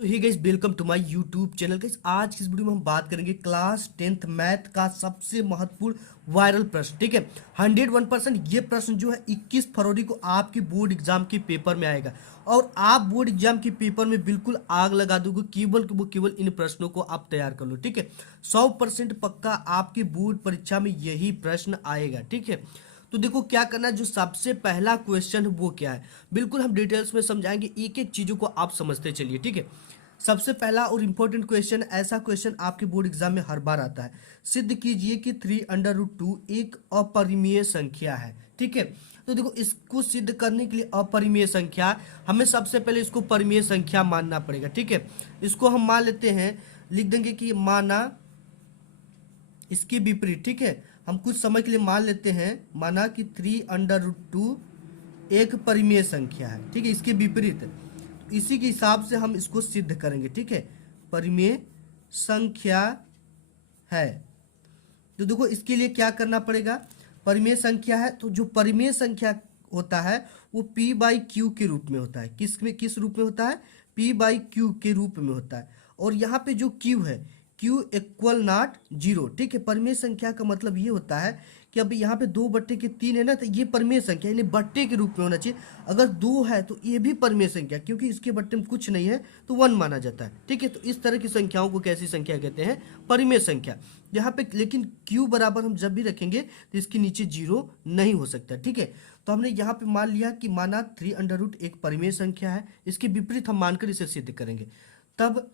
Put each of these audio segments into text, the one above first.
तो hey guys, welcome to my YouTube channel. Guys, आज की इस वीडियो में हम बात करेंगे क्लास 10th मैथ का सबसे महत्वपूर्ण वायरल प्रश्न। ठीक है, 101% ये प्रश्न जो है 21 फरवरी को आपके बोर्ड एग्जाम के पेपर में आएगा और आप बोर्ड एग्जाम के पेपर में बिल्कुल आग लगा दोगे। केवल इन प्रश्नों को आप तैयार कर लो। ठीक है, 100% पक्का आपके बोर्ड परीक्षा में यही प्रश्न आएगा। ठीक है, तो देखो क्या करना है। जो सबसे पहला क्वेश्चन है वो क्या है, बिल्कुल हम डिटेल्स में समझाएंगे, एक एक चीजों को आप समझते चलिए। ठीक है, सबसे पहला और इंपॉर्टेंट क्वेश्चन, ऐसा क्वेश्चन आपके बोर्ड एग्जाम में हर बार आता है। सिद्ध कीजिए कि 3√2 एक अपरिमेय संख्या है। ठीक है, तो देखो इसको सिद्ध करने के लिए अपरिमेय संख्या, हमें सबसे पहले इसको परिमेय संख्या मानना पड़ेगा। ठीक है, इसको हम मान लेते हैं, लिख देंगे कि माना इसके विपरीत। ठीक है, हम कुछ समय के लिए मान लेते हैं, माना कि 3√2 एक परिमेय संख्या है। ठीक है, इसके विपरीत, इसी के हिसाब से हम इसको सिद्ध करेंगे। ठीक है, परिमेय संख्या है, तो देखो इसके लिए क्या करना पड़ेगा। परिमेय संख्या है तो जो परिमेय संख्या होता है वो p/q के रूप में होता है। किस रूप में होता है? p/q के रूप में होता है। और यहाँ पे जो q है, q इक्वल नॉट 0। ठीक है, परिमेय संख्या का मतलब ये होता है कि अभी यहाँ पे 2/3 है ना, तो ये परिमेय संख्या यानी बट्टे के रूप में होना चाहिए। अगर 2 है तो ये भी परिमेय संख्या, क्योंकि इसके बट्टे में कुछ नहीं है तो 1 माना जाता है। ठीक है, तो इस तरह की संख्याओं को कैसी संख्या कहते हैं? परिमेय संख्या। यहाँ पे लेकिन q बराबर हम जब भी रखेंगे तो इसके नीचे 0 नहीं हो सकता। ठीक है, तो हमने यहाँ पे मान लिया कि माना 3√2 एक परिमेय संख्या है, इसके विपरीत हम मानकर इसे सिद्ध करेंगे। तब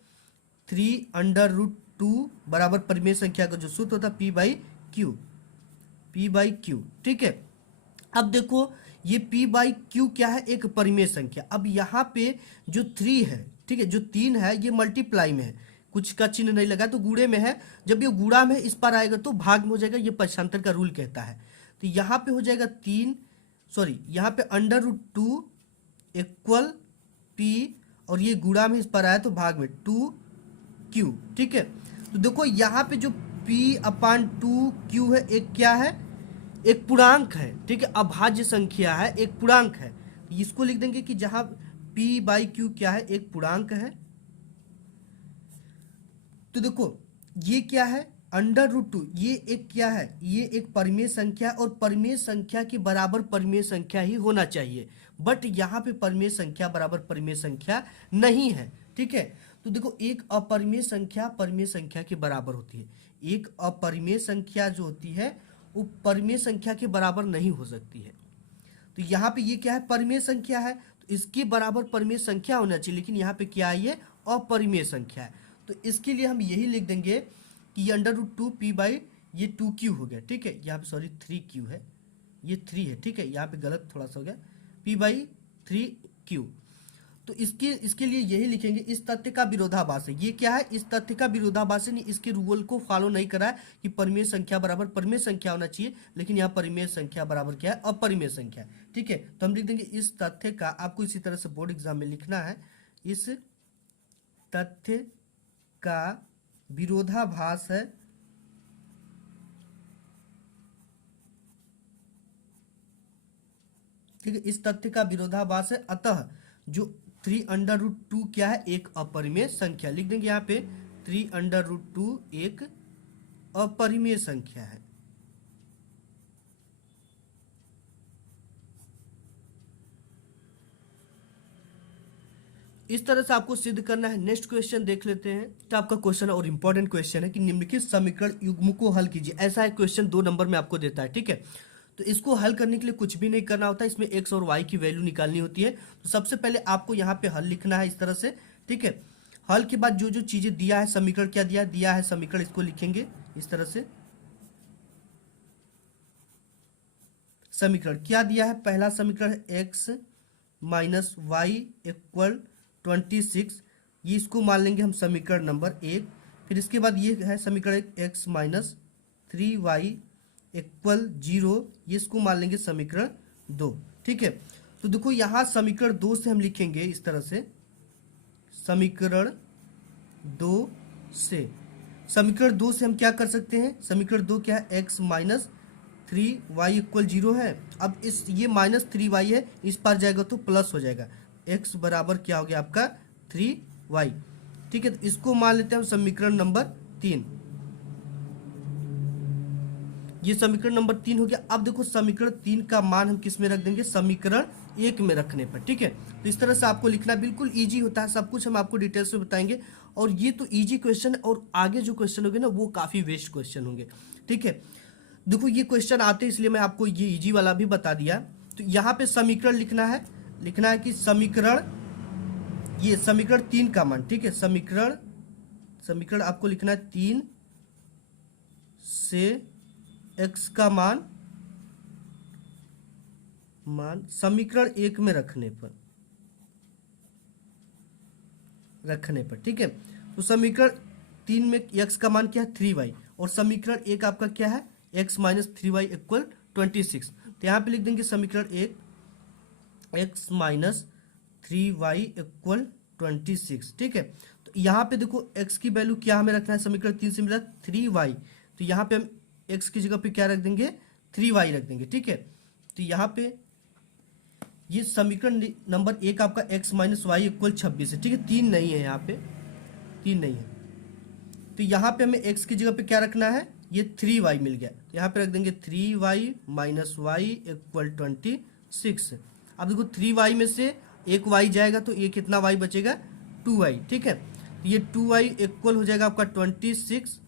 3√2 बराबर परिमेय संख्या का जो सूत्र होता है p/q। ठीक है, अब देखो ये p/q क्या है? एक परिमेय संख्या। अब यहाँ पे जो 3 है, ठीक है, जो 3 है ये मल्टीप्लाई में है, कुछ का चिन्ह नहीं लगा तो गुणे में है। जब ये गुणा में इस पर आएगा तो भाग में हो जाएगा, ये पक्षांतर का रूल कहता है। तो यहाँ पे हो जाएगा यहाँ पे √2 इक्वल p, और ये गुणा में इस पर आया तो भाग में 2q। ठीक है, तो देखो यहाँ पे जो p/2q है, एक क्या है? एक पूर्णांक है। ठीक है, अभाज्य संख्या है, एक पूर्णांक है। इसको लिख देंगे कि जहां p/q क्या है? एक पूर्णांक है। तो देखो ये क्या है? √2, ये एक क्या है? ये एक परिमेय संख्या, और परिमेय संख्या के बराबर परिमेय संख्या ही होना चाहिए, बट यहाँ पे परिमेय संख्या बराबर परिमेय संख्या नहीं है। ठीक है, तो देखो एक अपरिमेय संख्या परिमेय संख्या के बराबर होती है, एक अपरिमेय संख्या जो होती है वो परिमेय संख्या के बराबर नहीं हो सकती है। तो यहाँ पे ये क्या है? परिमेय संख्या है, तो इसके बराबर परिमेय संख्या होना चाहिए, लेकिन यहाँ पे क्या है? ये अपरिमेय संख्या है। तो इसके लिए हम यही लिख देंगे कि ये √2 p/ ये 2q हो गया। ठीक है, यहाँ पे सॉरी 3q है, ये 3 है। ठीक है, यहाँ पे गलत थोड़ा सा हो गया, p/3q। तो इसके लिए यही लिखेंगे, इस तथ्य का विरोधाभास है। ये क्या है? इस तथ्य का विरोधाभास है, नहीं इसके रूल को फॉलो नहीं करा है कि परिमेय संख्या बराबर परिमेय संख्या होना चाहिए, लेकिन यहाँ परिमेय संख्या बराबर क्या है? अपरिमेय संख्या। ठीक है, तो हम लिख देंगे इस तथ्य का, आपको इसी तरह से बोर्ड एग्जाम में लिखना है, इस तथ्य का विरोधाभास है ठीक है, इस तथ्य का विरोधाभास है, अतः जो 3√2 क्या है? एक अपरिमेय संख्या। लिख देंगे यहाँ पे 3√2 एक अपरिमेय संख्या है। इस तरह से आपको सिद्ध करना है। नेक्स्ट क्वेश्चन देख लेते हैं। तो आपका क्वेश्चन और इंपॉर्टेंट क्वेश्चन है कि निम्नलिखित समीकरण युग्म को हल कीजिए। ऐसा है क्वेश्चन, 2 नंबर में आपको देता है। ठीक है, तो इसको हल करने के लिए कुछ भी नहीं करना होता है, इसमें x और y की वैल्यू निकालनी होती है। तो सबसे पहले आपको यहाँ पे हल लिखना है इस तरह से। ठीक है, हल के बाद जो जो चीजें दिया है, समीकरण क्या दिया है समीकरण, इसको लिखेंगे इस तरह से। समीकरण क्या दिया है? पहला समीकरण है x - y इक्वल 26, ये इसको मान लेंगे हम समीकरण नंबर 1। फिर इसके बाद ये है समीकरण x - 3y इक्वल 0, ये इसको मान लेंगे समीकरण 2। ठीक है, तो देखो यहाँ समीकरण 2 से हम लिखेंगे इस तरह से, समीकरण 2 से, समीकरण 2 से हम क्या कर सकते हैं? समीकरण 2 क्या है? x - 3y इक्वल 0 है। अब इस ये -3y है, इस पार जाएगा तो प्लस हो जाएगा, x बराबर क्या हो गया आपका? 3y। ठीक है, तो इसको मान लेते हैं हम समीकरण नंबर 3। ये समीकरण नंबर 3 हो गया। अब देखो समीकरण 3 का मान हम किस में रख देंगे, समीकरण 1 में रखने पर। ठीक है, तो इस तरह से आपको लिखना बिल्कुल इजी होता है, सब कुछ हम आपको डिटेल्स में बताएंगे। और ये तो इजी क्वेश्चन है, और आगे जो क्वेश्चन होंगे ना वो काफी वेस्ट क्वेश्चन होंगे। ठीक है, देखो ये क्वेश्चन आते हैं इसलिए मैं आपको ये इजी वाला भी बता दिया। तो यहाँ पे समीकरण लिखना है कि समीकरण, ये समीकरण 3 का मान। ठीक है, समीकरण आपको लिखना है 3 से x का मान समीकरण 1 में रखने पर। ठीक है, तो समीकरण 3 में x का मान क्या है, 3y, और समीकरण 1 आपका क्या है, x माइनस 3y इक्वल 26। तो यहाँ पे लिख देंगे समीकरण 1 x माइनस 3y इक्वल 26। ठीक है, तो यहाँ पे देखो x की वैल्यू क्या हमें रखना है, समीकरण 3 से मिला 3y, तो यहाँ पे हम x की जगह पे क्या रख देंगे, 3y रख देंगे। ठीक है, तो यहाँ पे ये समीकरण नंबर 1 आपका x माइनस वाई इक्वल 26 है। ठीक है, 3 नहीं है, यहाँ पे 3 नहीं है, तो यहाँ पे हमें x की जगह पे क्या रखना है, ये 3y मिल गया, तो यहाँ पे रख देंगे 3y माइनस वाई इक्वल 26। अब देखो 3y में से एक y जाएगा तो ये कितना y बचेगा, 2y। ठीक है, तो ये 2y इक्वल हो जाएगा आपका 26,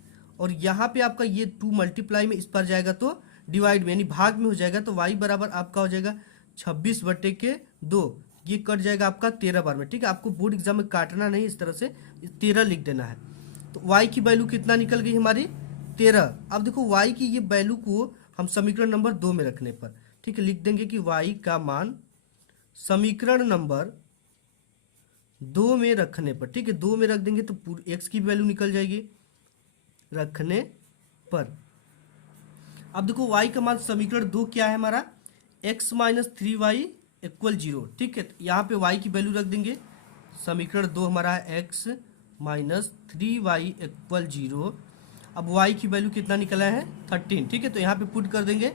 और यहाँ पे आपका ये 2 मल्टीप्लाई में इस पर जाएगा तो डिवाइड में यानी भाग में हो जाएगा, तो y बराबर आपका हो जाएगा 26/2, ये कट जाएगा आपका 13 बार में। ठीक है, आपको बोर्ड एग्जाम में काटना नहीं, इस तरह से 13 लिख देना है। तो y की वैल्यू कितना निकल गई हमारी, 13। अब देखो y की ये वैल्यू को हम समीकरण नंबर 2 में रखने पर, ठीक है, लिख देंगे कि y का मान समीकरण नंबर 2 में रखने पर। ठीक है, 2 में रख देंगे तो x की वैल्यू निकल जाएगी रखने पर। अब देखो y का मान समीकरण 2 क्या है हमारा, x माइनस 3y इक्वल 0। ठीक है, तो यहाँ पे y की वैल्यू रख देंगे, समीकरण 2 हमारा है x माइनस 3y इक्वल 0। अब y की वैल्यू कितना निकला है, 13। ठीक है, तो यहाँ पे पुट कर देंगे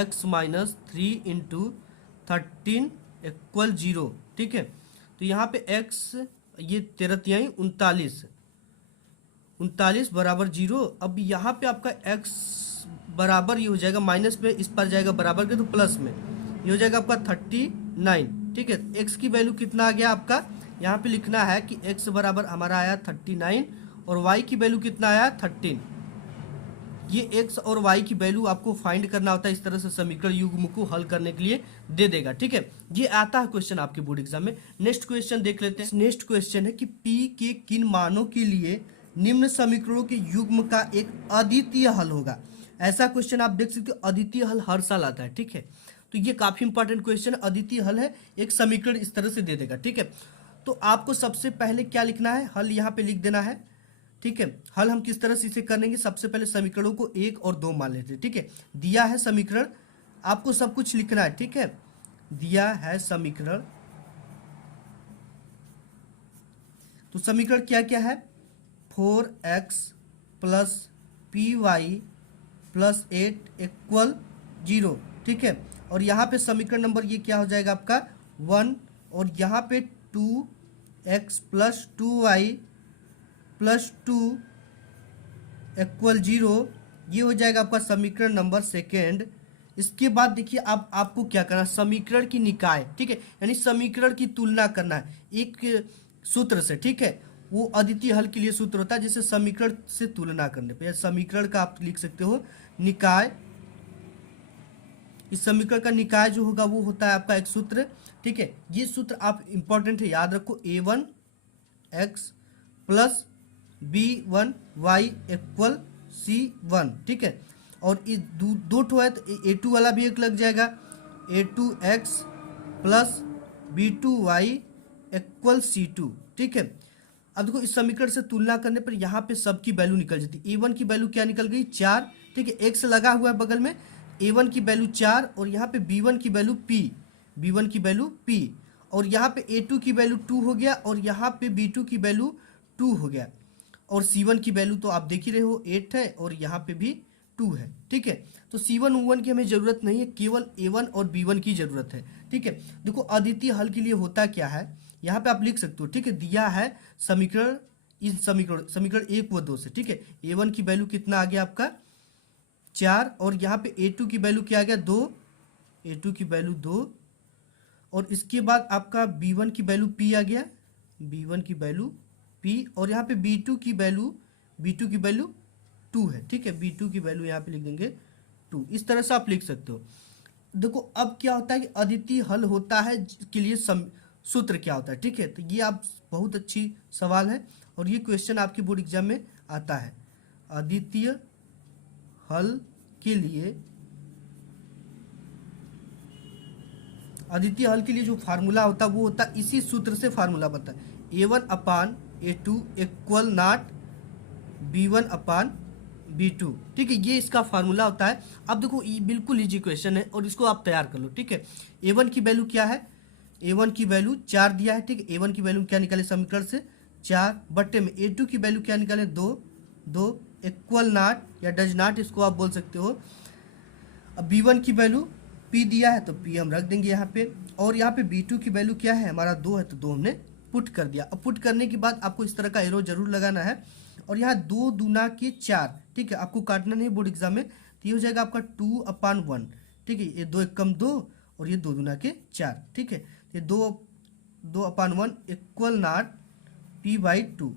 x माइनस 3 इंटू 13 इक्वल 0। ठीक है, तो यहाँ पे x ये 13 39 बराबर 0। अब यहाँ पे आपका x बराबर ये हो जाएगा, माइनस में इस पर जाएगा बराबर के, तो प्लस में ये हो जाएगा आपका 39। ठीक है, x की वैल्यू कितना आ गया आपका, यहाँ पे लिखना है कि x बराबर हमारा आया 39 और y की वैल्यू कितना आया 13। ये x और y की वैल्यू आपको फाइंड करना होता है, इस तरह से समीकरण युग्म को हल करने के लिए दे देगा। ठीक है, ये आता है क्वेश्चन आपके बोर्ड एग्जाम में। नेक्स्ट क्वेश्चन देख लेते हैं। नेक्स्ट क्वेश्चन है कि p के किन मानों के लिए निम्न समीकरणों के युग्म का एक अद्वितीय हल होगा। ऐसा क्वेश्चन आप देख सकते हो, अद्वितीय हल हर साल आता है। ठीक है, तो ये काफी इंपॉर्टेंट क्वेश्चन, अद्वितीय हल है, एक समीकरण इस तरह से दे देगा। ठीक है, तो आपको सबसे पहले क्या लिखना है, हल यहाँ पे लिख देना है। ठीक है, हल हम किस तरह से इसे करेंगे, सबसे पहले समीकरणों को 1 और 2 मान लेते हैं। ठीक है, दिया है समीकरण, आपको सब कुछ लिखना है। ठीक है, दिया है समीकरण, तो समीकरण क्या क्या है, 4x plus py plus 8 equal 0। ठीक है, और यहाँ पे समीकरण नंबर ये क्या हो जाएगा आपका 1, और यहाँ पे 2x plus 2y plus 2 equal 0, ये हो जाएगा आपका समीकरण नंबर सेकेंड। इसके बाद देखिए अब आपको क्या करना है, समीकरण की निकाय। ठीक है, यानी समीकरण की तुलना करना है एक सूत्र से। ठीक है, वो अद्वितीय हल के लिए सूत्र होता है, जिसे समीकरण से तुलना करने पे, समीकरण का आप लिख सकते हो निकाय। इस समीकरण का निकाय जो होगा वो होता है आपका एक सूत्र। ठीक है, ये सूत्र आप इंपॉर्टेंट है, याद रखो, a1x plus b1y equal c1। ठीक है, और इस दो ठो है तो a2 वाला भी एक लग जाएगा, a2x plus b2y equal c2। ठीक है, अब देखो इस समीकरण से तुलना करने पर यहाँ पे सबकी वैल्यू निकल जाती है। a1 की वैल्यू क्या निकल गई, 4। ठीक है, x लगा हुआ है बगल में, a1 की वैल्यू 4, और यहाँ पे b1 की वैल्यू p, और यहाँ पे a2 की वैल्यू 2 हो गया, और यहाँ पे b2 की वैल्यू 2 हो गया, और c1 की वैल्यू तो आप देख ही रहे हो 8 है, और यहाँ पे भी 2 है। ठीक है, तो c1 U1 की हमें जरूरत नहीं है, केवल a1 और b1 की जरूरत है। ठीक है, देखो अद्वितीय हल के लिए होता क्या है, यहाँ पे आप लिख सकते हो। ठीक है, दिया है समीकरण इन समीकरण 1 व 2 से, ठीक है। a1 की वैल्यू कितना आ गया आपका 4, और यहाँ पे a2 की वैल्यू क्या आ गया 2, a2 की वैल्यू 2, और इसके बाद आपका b1 की वैल्यू p आ गया, b1 की वैल्यू p, और यहाँ पे b2 की वैल्यू 2 है, ठीक है। b2 की वैल्यू यहाँ पे लिख देंगे 2। इस तरह से आप लिख सकते हो। देखो अब क्या होता है कि अद्वितीय हल होता है के लिए सूत्र क्या होता है, ठीक है। तो ये आप बहुत अच्छी सवाल है, और ये क्वेश्चन आपके बोर्ड एग्जाम में आता है। अद्वितीय हल के लिए जो फार्मूला होता है वो होता है, इसी सूत्र से फार्मूला बनता है, a1/a2 इक्वल नॉट b1/b2, ठीक है। ये इसका फार्मूला होता है। अब देखो ये बिल्कुल इजी क्वेश्चन है, और इसको आप तैयार कर लो, ठीक है। a1 की वैल्यू क्या है, a1 की वैल्यू 4 दिया है, ठीक है। a1 की वैल्यू क्या निकाले समीकरण से 4 बट्टे में a2 की वैल्यू क्या निकाले 2 इक्वल नॉट या डज नॉट, इसको आप बोल सकते हो। अब b1 की वैल्यू p दिया है तो p हम रख देंगे यहाँ पे, और यहाँ पे b2 की वैल्यू क्या है हमारा 2 है, तो 2 हमने पुट कर दिया। अब पुट करने के बाद आपको इस तरह का एरो जरूर लगाना है, और यहाँ 2 दूना के 4, ठीक है। आपको काटना नहीं बोर्ड एग्जाम में, तो ये हो जाएगा आपका 2/1, ठीक है। ये 2 एक कम 2, और ये 2 दूना के 4, ठीक है। ये 2/1 इक्वल नॉट p/2,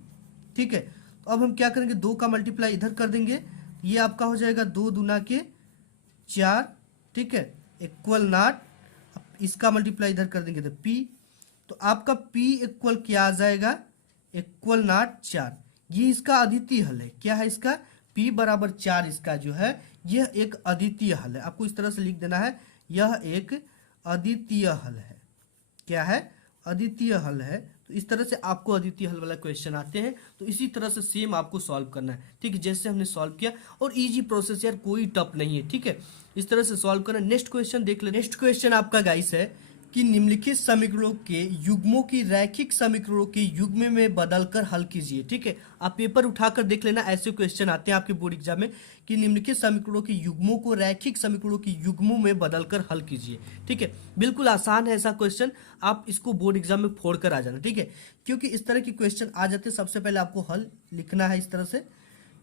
ठीक है। तो अब हम क्या करेंगे, 2 का मल्टीप्लाई इधर कर देंगे, ये आपका हो जाएगा 2 दूना के 4, ठीक है, इक्वल नॉट, इसका मल्टीप्लाई इधर कर देंगे तो p, तो आपका p इक्वल क्या आ जाएगा इक्वल नॉट 4। ये इसका अद्वितीय हल है। क्या है इसका p बराबर 4, इसका जो है यह एक अद्वितीय हल है। आपको इस तरह से लिख देना है, यह एक अद्वितीय हल है। क्या है, अद्वितीय हल है। तो इस तरह से आपको अद्वितीय हल वाला क्वेश्चन आते हैं, तो इसी तरह से सेम आपको सॉल्व करना है, ठीक है, जैसे हमने सॉल्व किया। और इजी प्रोसेस यार, कोई टफ नहीं है, ठीक है। इस तरह से सॉल्व करना। नेक्स्ट क्वेश्चन देख ले। नेक्स्ट क्वेश्चन आपका गाइस है कि निम्नलिखित समीकरणों के युग्मों की रैखिक समीकरणों के युग्म में बदलकर हल कीजिए, ठीक है। आप पेपर उठाकर देख लेना, ऐसे क्वेश्चन आते हैं आपके बोर्ड एग्जाम में कि निम्नलिखित समीकरणों के युग्मों को रैखिक समीकरणों के युग्मों में बदलकर हल कीजिए, ठीक है। बिल्कुल आसान है ऐसा क्वेश्चन, आप इसको बोर्ड एग्जाम में फोड़ कर आ जाना, ठीक है, क्योंकि इस तरह के क्वेश्चन आ जाते हैं। सबसे पहले आपको हल लिखना है इस तरह से,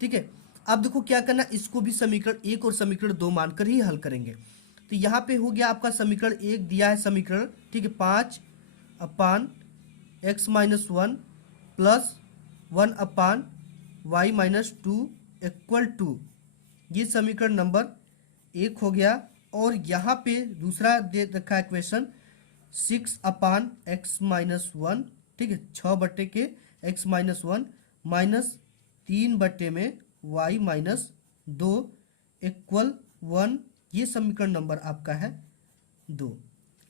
ठीक है। अब देखो क्या करना, इसको भी समीकरण 1 और समीकरण 2 मानकर ही हल करेंगे। तो यहाँ पे हो गया आपका समीकरण 1 दिया है समीकरण, ठीक है, 5/x-1 plus 1/y-2 equal to, ये समीकरण नंबर 1 हो गया। और यहाँ पे दूसरा दे रखा है क्वेश्चन 6/x-1, ठीक है, 6 बट्टे के x-1 माइनस 3 बट्टे में y-2 इक्वल 1, ये समीकरण नंबर आपका है 2,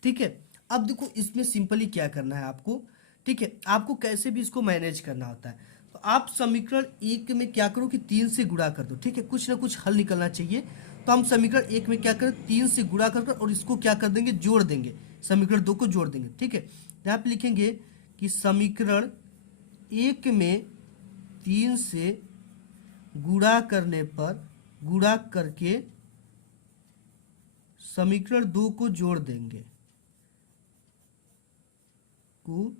ठीक है। अब देखो इसमें सिंपली क्या करना है आपको, ठीक है, आपको कैसे भी इसको मैनेज करना होता है। तो आप समीकरण 1 में क्या करो कि 3 से गुणा कर दो, ठीक है, कुछ ना कुछ हल निकलना चाहिए। तो हम समीकरण 1 में क्या करें, 3 से गुणा कर और इसको क्या कर देंगे, जोड़ देंगे, समीकरण 2 को जोड़ देंगे, ठीक है। यहाँ पे लिखेंगे कि समीकरण 1 में 3 से गुणा करने पर, गुणा करके समीकरण 2 को जोड़ देंगे, को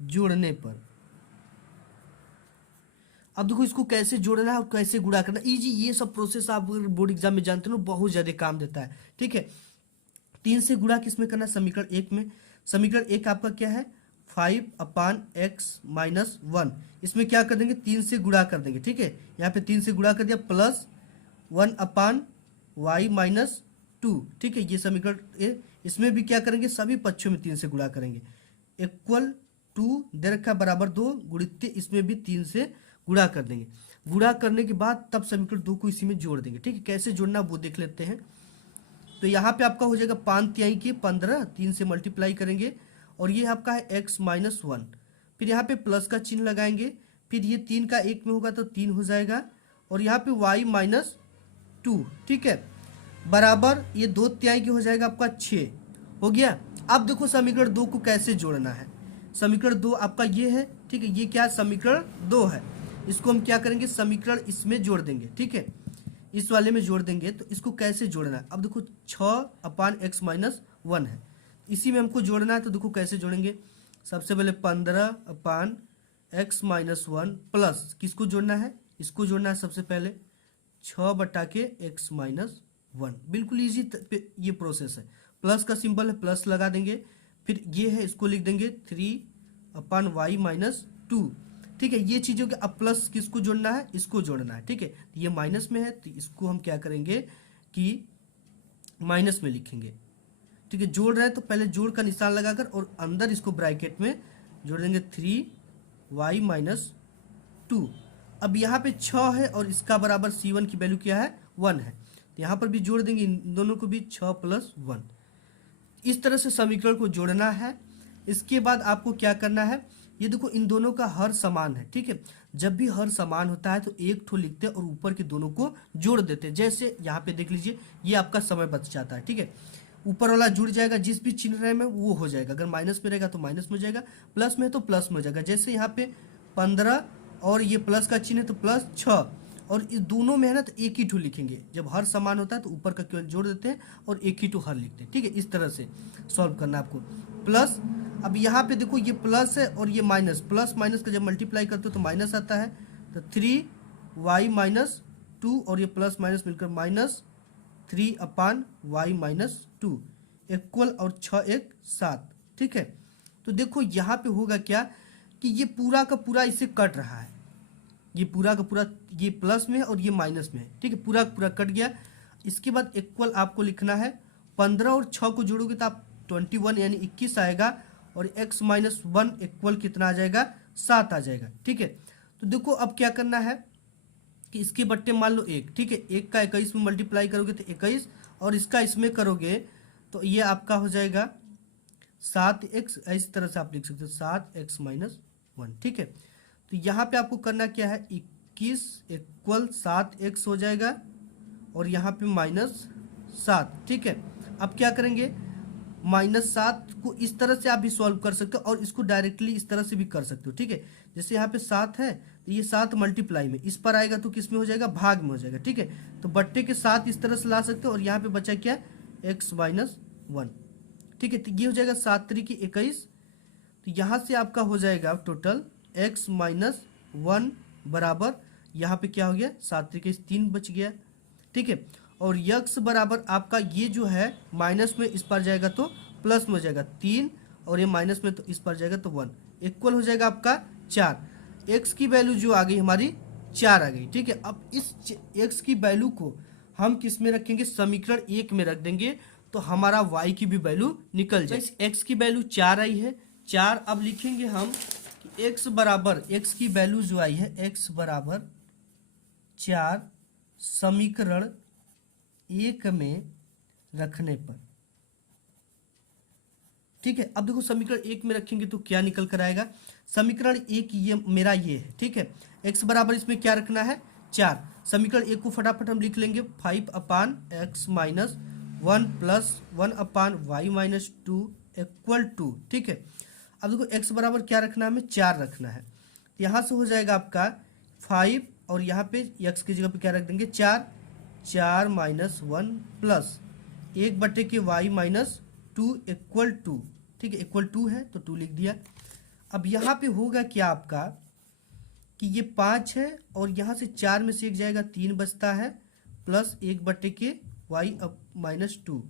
जोड़ने पर। अब देखो इसको कैसे जोड़ना है और कैसे गुणा करना, इजी, ये सब प्रोसेस आप बोर्ड एग्जाम में जानते हो, बहुत ज्यादा काम देता है, ठीक है। 3 से गुणा किसमें करना, समीकरण 1 में। समीकरण 1 आपका क्या है 5/x-1, इसमें क्या कर देंगे 3 से गुणा कर देंगे, ठीक है। यहाँ पे 3 से गुणा कर दिया, प्लस 1/y-2, ठीक है, ये समीकरण इसमें भी क्या करेंगे, सभी पक्षों में 3 से गुणा करेंगे, इक्वल टू दे रखा बराबर 2, गुणित इसमें भी 3 से गुणा कर देंगे। गुणा करने के बाद तब समीकरण 2 को इसी में जोड़ देंगे, ठीक है। कैसे जोड़ना वो देख लेते हैं। तो यहाँ पे आपका हो जाएगा 5×3 3 से मल्टीप्लाई करेंगे, और ये आपका है x-1, फिर यहाँ पे प्लस का चिन्ह लगाएंगे, फिर ये 3 का 1 में होगा तो 3 हो जाएगा, और यहाँ पे y-2, ठीक है, बराबर ये 2/3 की हो जाएगा आपका 6 हो गया। अब देखो समीकरण 2 को कैसे जोड़ना है। समीकरण 2 आपका ये है, ठीक है, ये क्या समीकरण 2 है, इसको हम क्या करेंगे, समीकरण इसमें जोड़ देंगे, ठीक है, इस वाले में जोड़ देंगे। तो इसको कैसे जोड़ना है, अब देखो 6/x-1 है, इसी में हमको जोड़ना है। तो देखो कैसे जोड़ेंगे, सबसे पहले 15 एक्स माइनस वन प्लस किसको जोड़ना है, इसको जोड़ना है सबसे पहले 6/, एक्स माइनस वन। बिल्कुल ईजी ये प्रोसेस है। प्लस का सिंबल है, प्लस लगा देंगे, फिर ये है इसको लिख देंगे 3/y माइनस टू। ठीक है, ये चीज़ों के अब प्लस किसको जोड़ना है, इसको जोड़ना है। ठीक है, ये माइनस में है तो इसको हम क्या करेंगे कि माइनस में लिखेंगे। ठीक है, जोड़ रहे हैं तो पहले जोड़ का निशान लगाकर और अंदर इसको ब्रैकेट में जोड़ देंगे 3y माइनस टू। अब यहाँ पे 6 है और इसका बराबर c1 की वैल्यू क्या है, 1 है, तो यहाँ पर भी जोड़ देंगे इन दोनों को भी 6 + 1। इस तरह से समीकरण को जोड़ना है। इसके बाद आपको क्या करना है, ये देखो इन दोनों का हर समान है। ठीक है, जब भी हर समान होता है तो एक ठो लिखते हैं और ऊपर के दोनों को जोड़ देते हैं। जैसे यहाँ पे देख लीजिए, ये आपका समय बच जाता है। ठीक है, ऊपर वाला जुड़ जाएगा, जिस भी चिन्ह रहे में वो हो जाएगा। अगर माइनस में रहेगा तो माइनस में हो जाएगा, प्लस में है तो प्लस में हो जाएगा। जैसे यहाँ पे 15 और ये प्लस का चिन्ह है तो प्लस 6, और इस दोनों में है ना तो एक ही ठो लिखेंगे। जब हर समान होता है तो ऊपर का केवल जोड़ देते हैं और एक ही ठो हर लिखते हैं। ठीक है, इस तरह से सॉल्व करना है आपको। प्लस, अब यहाँ पे देखो ये प्लस है और ये माइनस, प्लस माइनस का जब मल्टीप्लाई करते हो तो माइनस आता है, तो 3y माइनस टू और ये प्लस माइनस मिलकर -3/y माइनस टू इक्वल, और 6 1 7। ठीक है, तो देखो यहाँ पे होगा क्या कि ये पूरा का पूरा इससे कट रहा है, ये पूरा का पूरा ये प्लस में है और ये माइनस में है। ठीक है, पूरा का पूरा कट गया। इसके बाद इक्वल आपको लिखना है, 15 और 6 को जोड़ोगे तो आप 21 यानी 21 आएगा, और x माइनस वन इक्वल कितना आ जाएगा, 7 आ जाएगा। ठीक है, तो देखो अब क्या करना है कि इसके बट्टे मान लो 1। ठीक है, 1 का 21 में मल्टीप्लाई करोगे तो 21, और इसका इसमें करोगे तो ये आपका हो जाएगा 7x। इस तरह से आप लिख सकते हो 7x माइनस वन। ठीक है, तो यहाँ पे आपको करना क्या है, 21 इक्वल 7x हो जाएगा और यहाँ पे -7। ठीक है, अब क्या करेंगे, -7 को इस तरह से आप भी सॉल्व कर सकते हो और इसको डायरेक्टली इस तरह से भी कर सकते हो। ठीक है, जैसे यहाँ पे 7 है तो ये 7 मल्टीप्लाई में इस पर आएगा तो किस में हो जाएगा, भाग में हो जाएगा। ठीक है, तो बट्टे के 7 इस तरह से ला सकते हो और यहाँ पे बचा क्या, x माइनस वन। ठीक है, तो ये हो जाएगा 7 3 की 21, तो यहाँ से आपका हो जाएगा टोटल x माइनस वन बराबर, यहाँ पे क्या हो गया, 7 3 के 3 बच गया। ठीक है, और यक्स बराबर आपका ये जो है माइनस में इस पर जाएगा तो प्लस में हो जाएगा 3, और ये माइनस में तो इस पर जाएगा तो 1, इक्वल हो जाएगा आपका 4। एक्स की वैल्यू जो आ गई हमारी 4 आ गई। ठीक है, अब इस एक्स की वैल्यू को हम किस में रखेंगे, समीकरण 1 में रख देंगे तो हमारा वाई की भी वैल्यू निकल जाए। एक्स की वैल्यू 4 आई है, 4 अब लिखेंगे हम कि एक्स बराबर, एक्स की वैल्यू जो आई है एक्स बराबर 4 समीकरण 1 में रखने पर। ठीक है, अब देखो समीकरण 1 में रखेंगे तो क्या निकल कर आएगा, समीकरण 1 ये मेरा ये है। ठीक है, x बराबर इसमें क्या रखना है, 4। समीकरण 1 को फटाफट हम लिख लेंगे, 5/x minus one plus 1/y minus two equal to. ठीक है, अब देखो x बराबर क्या रखना है, हमें 4 रखना है। यहाँ से हो जाएगा आपका 5 और यहाँ पे x की जगह पे क्या रख देंगे, 4 minus one plus 1/y minus two equal to. ठीक है, इक्वल टू है तो 2 लिख दिया। अब यहाँ पे होगा क्या आपका कि ये 5 है और यहाँ से 4 में से 1 जाएगा, 3 बचता है, प्लस 1/y माइनस टू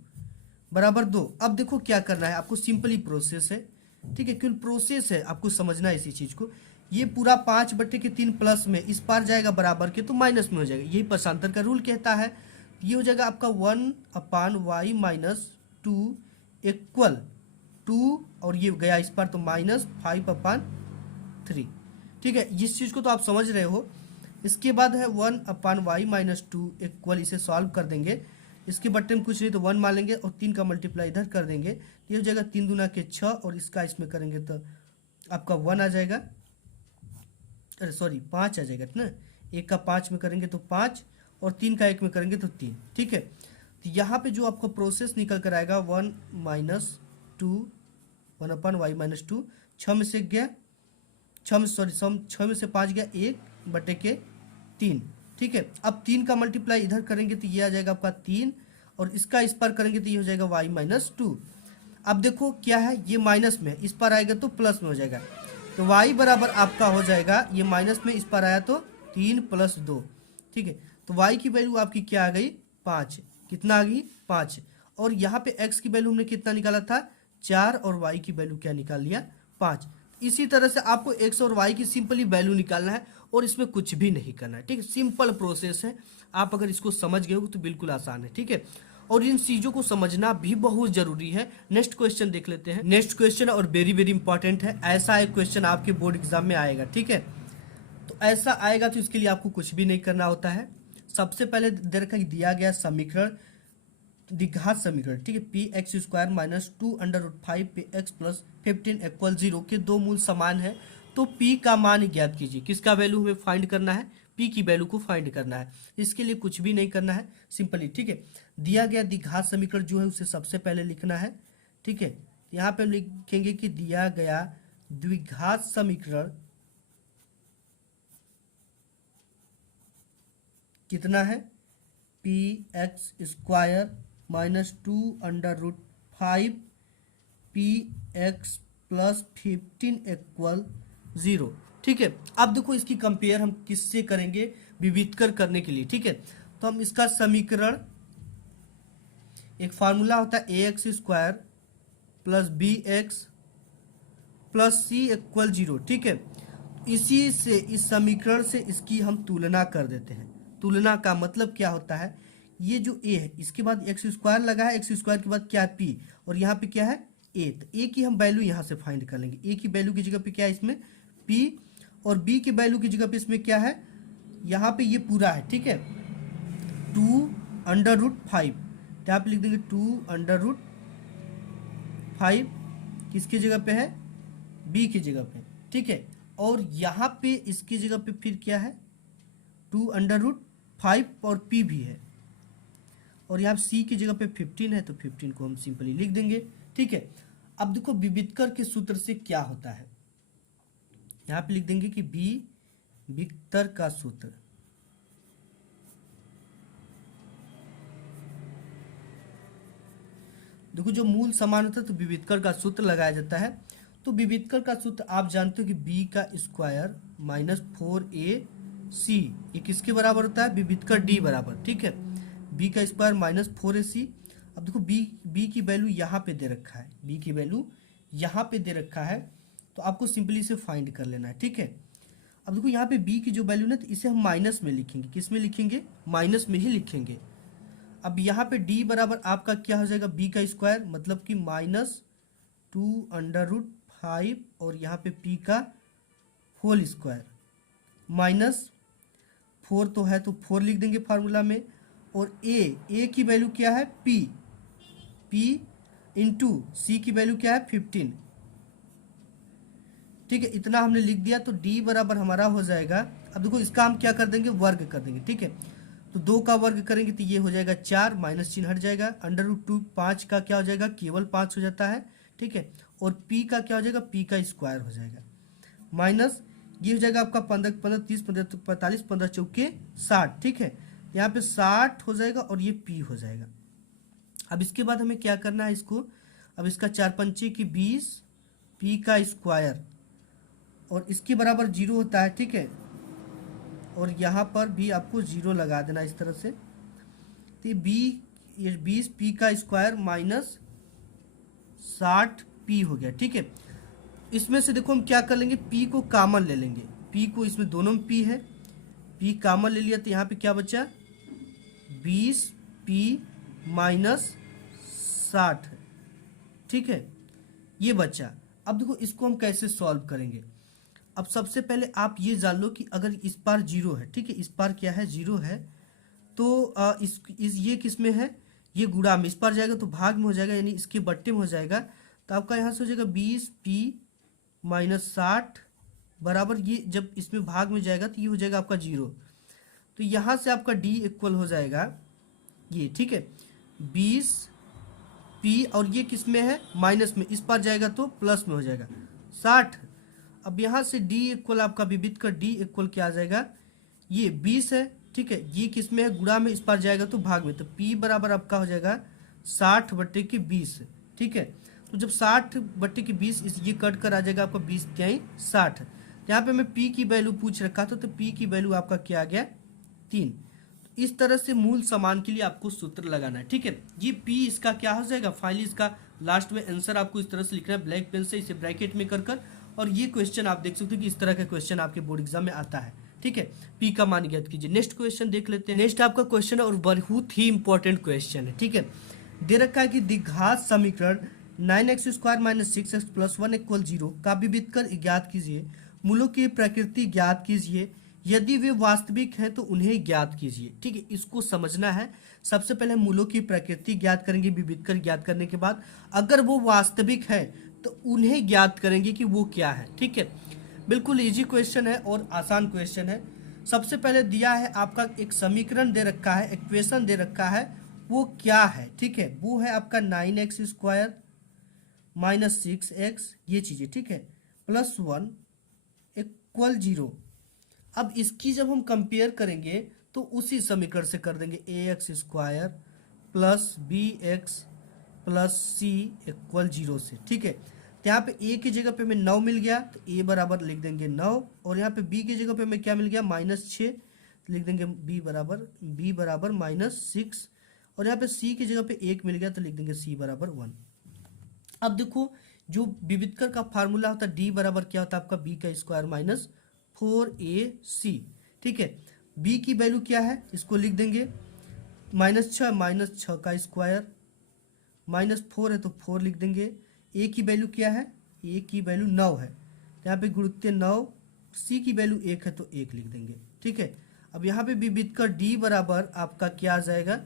बराबर 2। अब देखो क्या करना है आपको, सिंपली प्रोसेस है। ठीक है, क्यों प्रोसेस है, आपको समझना है इसी चीज़ को। ये पूरा 5/3 प्लस में इस पार जाएगा बराबर के तो माइनस में हो जाएगा, यही पक्षांतर का रूल कहता है। ये हो जाएगा आपका 1/y माइनस टू इक्वल 2, और ये गया इस पर तो -5/3। ठीक है, इस चीज़ को तो आप समझ रहे हो। इसके बाद है 1/y माइनस टू इक्वल, इसे सॉल्व कर देंगे। इसके बट्टे में कुछ नहीं तो 1 मान लेंगे और 3 का मल्टीप्लाई इधर कर देंगे, ये हो जाएगा 3 दूना के 6, और इसका इसमें करेंगे तो आपका 1 आ जाएगा, अरे सॉरी 5 आ जाएगा ना। 1 का 5 में करेंगे तो 5, और 3 का 1 में करेंगे तो 3। ठीक है, तो यहाँ पे जो आपका प्रोसेस निकल कर आएगा 1/y माइनस टू, 6 में से गया, 6 में से 5 गया, 1/3। ठीक है, अब 3 का मल्टीप्लाई इधर करेंगे तो ये आ जाएगा आपका 3, और इसका इस पर करेंगे तो ये हो जाएगा y माइनस टू। अब देखो क्या है, ये माइनस में इस पर आएगा तो प्लस में हो जाएगा, तो y बराबर आपका हो जाएगा, ये माइनस में इस पर आया तो 3 + 2, ठीक है। तो y की वैल्यू आपकी क्या आ गई, 5। कितना आ गई, 5। और यहाँ पे x की वैल्यू हमने कितना निकाला था, 4, और y की वैल्यू क्या निकाल लिया, 5। इसी तरह से आपको x और y की सिंपली वैल्यू निकालना है और इसमें कुछ भी नहीं करना है, ठीक है। सिंपल प्रोसेस है, आप अगर इसको समझ गए हो तो बिल्कुल आसान है, ठीक है। और इन चीज़ों को समझना भी बहुत जरूरी है। नेक्स्ट क्वेश्चन देख लेते हैं। नेक्स्ट क्वेश्चन और वेरी वेरी इंपॉर्टेंट है, ऐसा एक क्वेश्चन आपके बोर्ड एग्जाम में आएगा, ठीक है। तो ऐसा आएगा तो इसके लिए आपको कुछ भी नहीं करना होता है। सबसे पहले दे रखा है, दिया गया समीकरण, द्विघात समीकरण, ठीक है, px² - 2√5 px + 15 = 0 के दो मूल समान है, तो p का मान ज्ञात कीजिए। किसका वैल्यू हमें फाइंड करना है, p की वैल्यू को फाइंड करना है। इसके लिए कुछ भी नहीं करना है, सिंपली, ठीक है। दिया गया द्विघात समीकरण जो है उसे सबसे पहले लिखना है, ठीक है। यहाँ पे हम लिखेंगे कि दिया गया द्विघात समीकरण कितना है, px² - 2√5 px + 15 = 0, ठीक है। अब देखो इसकी कंपेयर हम किससे करेंगे, विविधकर करने के लिए, ठीक है। तो हम इसका समीकरण, एक फार्मूला होता है ax² + bx + c = 0, ठीक है। इसी से, इस समीकरण से इसकी हम तुलना कर देते हैं। तुलना का मतलब क्या होता है, ये जो a है इसके बाद x² लगा है, x² के बाद क्या है, p, और यहाँ पे क्या है, a। तो a की हम वैल्यू यहाँ से फाइंड कर लेंगे। a की वैल्यू की जगह पे क्या है इसमें, p, और b की वैल्यू की जगह पे इसमें क्या है, यहाँ पे ये पूरा है, ठीक है, 2√5। तो यहाँ पे लिख देंगे 2√5, किसकी जगह पे है, b की जगह पे, ठीक है। और यहाँ पे इसकी जगह पे फिर क्या है, 2√5 और p भी है, और यहाँ c की जगह पे 15 है, तो 15 को हम सिंपली लिख देंगे, ठीक है। अब देखो विविधकर के सूत्र से क्या होता है, यहाँ पे लिख देंगे कि विविधकर का सूत्र, देखो जो मूल समान होता है तो विविधकर का सूत्र लगाया जाता है। तो विविधकर का सूत्र आप जानते हो कि b का स्क्वायर - 4ac, ये किसके बराबर होता है, विविधकर d बराबर, ठीक है, b का स्क्वायर - 4ac। अब देखो b की वैल्यू यहाँ पे दे रखा है, b की वैल्यू यहाँ पे दे रखा है, तो आपको सिंपली इसे फाइंड कर लेना है, ठीक है। अब देखो यहाँ पे b की जो वैल्यू ना, तो इसे हम माइनस में लिखेंगे, किस में लिखेंगे, माइनस में ही लिखेंगे। अब यहाँ पे d बराबर आपका क्या हो जाएगा, b का स्क्वायर, मतलब कि -2√5, और यहाँ पे p का होल स्क्वायर, -4 तो है, तो 4 लिख देंगे फार्मूला में। और a की वैल्यू क्या है, p इंटू c की वैल्यू क्या है, 15, ठीक है। इतना हमने लिख दिया, तो d बराबर हमारा हो जाएगा, अब देखो इसका हम क्या कर देंगे, वर्ग कर देंगे, ठीक है। तो 2 का वर्ग करेंगे तो ये हो जाएगा 4, माइनस चिन्ह हट जाएगा, √2, 5 का क्या हो जाएगा, केवल 5 हो जाता है, ठीक है। और p का क्या हो जाएगा, p का स्क्वायर हो जाएगा, माइनस ये हो जाएगा आपका 15, 15, 30, 15, 45, 15 चौके 60, ठीक है। यहाँ पे 60 हो जाएगा और ये p हो जाएगा। अब इसके बाद हमें क्या करना है इसको, अब इसका 4 पंचे की 20, p का स्क्वायर, और इसके बराबर 0 होता है, ठीक है। और यहाँ पर भी आपको 0 लगा देना इस तरह से, तो ये 20 p का स्क्वायर -60p हो गया, ठीक है। इसमें से देखो हम क्या कर लेंगे, p को कॉमन ले लेंगे, p को, इसमें दोनों में p है, p कॉमन ले लिया, तो यहाँ पे क्या बचा, 20p - 60, ठीक है, ये बचा। अब देखो इसको हम कैसे सॉल्व करेंगे। अब सबसे पहले आप ये जान लो कि अगर इस पार 0 है, ठीक है, इस पार क्या है, 0 है, तो ये किस में है, ये गुणा में, इस पार जाएगा तो भाग में हो जाएगा, यानी इसके बट्टे में हो जाएगा, तो आपका यहाँ से हो जाएगा 20p - 60 बराबर, ये जब इसमें भाग में जाएगा तो ये हो जाएगा आपका 0, तो यहाँ से आपका d इक्वल हो जाएगा ये, ठीक है, 20p, और ये किस में है, माइनस में, इस पार जाएगा तो प्लस में हो जाएगा 60। अब यहाँ से d इक्वल आपका विविधकर d इक्वल क्या आ जाएगा, ये 20 है, ठीक है, ये किस में है, गुणा में, इस पार जाएगा तो भाग में, तो p बराबर आपका हो जाएगा 60/20, ठीक है। तो जब 60/20 ये कट कर आ जाएगा आपका 20 तिहाई 60। यहाँ पे मैं p की वैल्यू पूछ रखा था, तो p की वैल्यू आपका क्या आ गया 3। इस तरह से मूल समान के लिए आपको सूत्र लगाना है, ठीक है। ये p इसका क्या हो जाएगा, फाइनली इसका लास्ट में आंसर आपको इस तरह से लिखना है ब्लैक पेन से, इसे ब्रैकेट में कर और ये क्वेश्चन आप देख सकते हो कि इस तरह का क्वेश्चन आपके बोर्ड एग्जाम में आता है, ठीक है। p का मान ज्ञात कीजिए। नेक्स्ट क्वेश्चन देख लेते हैं। नेक्स्ट आपका क्वेश्चन है और बहुत ही इंपॉर्टेंट क्वेश्चन है, ठीक है। दे रखा है कि द्विघात समीकरण 9x² - 6x + 1 = 0 का विविध कर ज्ञात कीजिए। मूलों की प्रकृति ज्ञात कीजिए, यदि वे वास्तविक हैं तो उन्हें ज्ञात कीजिए, ठीक है। इसको समझना है। सबसे पहले मूलों की प्रकृति ज्ञात करेंगे विविध कर ज्ञात करने के बाद, अगर वो वास्तविक है तो उन्हें ज्ञात करेंगे कि वो क्या है, ठीक है। बिल्कुल इजी क्वेश्चन है और आसान क्वेश्चन है। सबसे पहले दिया है आपका एक समीकरण दे रखा है, इक्वेशन दे रखा है, वो क्या है, ठीक है। वो है आपका 9x² - 6x ये चीज़ें, ठीक है, +1 = 0। अब इसकी जब हम कंपेयर करेंगे तो उसी समीकरण से कर देंगे ax² + bx + c = 0 से, ठीक है। तो यहाँ पे a की जगह पे हमें 9 मिल गया, तो a बराबर लिख देंगे 9, और यहाँ पे b की जगह पे हमें क्या मिल गया -6, तो लिख देंगे b बराबर -6, और यहाँ पे c की जगह पे 1 मिल गया तो लिख देंगे c बराबर 1। अब देखो जो विविधकर का फार्मूला होता है d बराबर क्या होता है आपका b² - 4ac, ठीक है। b की वैल्यू क्या है इसको लिख देंगे -6 का स्क्वायर, -4 है तो 4 लिख देंगे। a की वैल्यू क्या है, a की वैल्यू 9 है, यहाँ पे गुणित 9, c की वैल्यू 1 है तो 1 लिख देंगे, ठीक है। अब यहाँ पे विविधकर d बराबर आपका क्या आ जाएगा,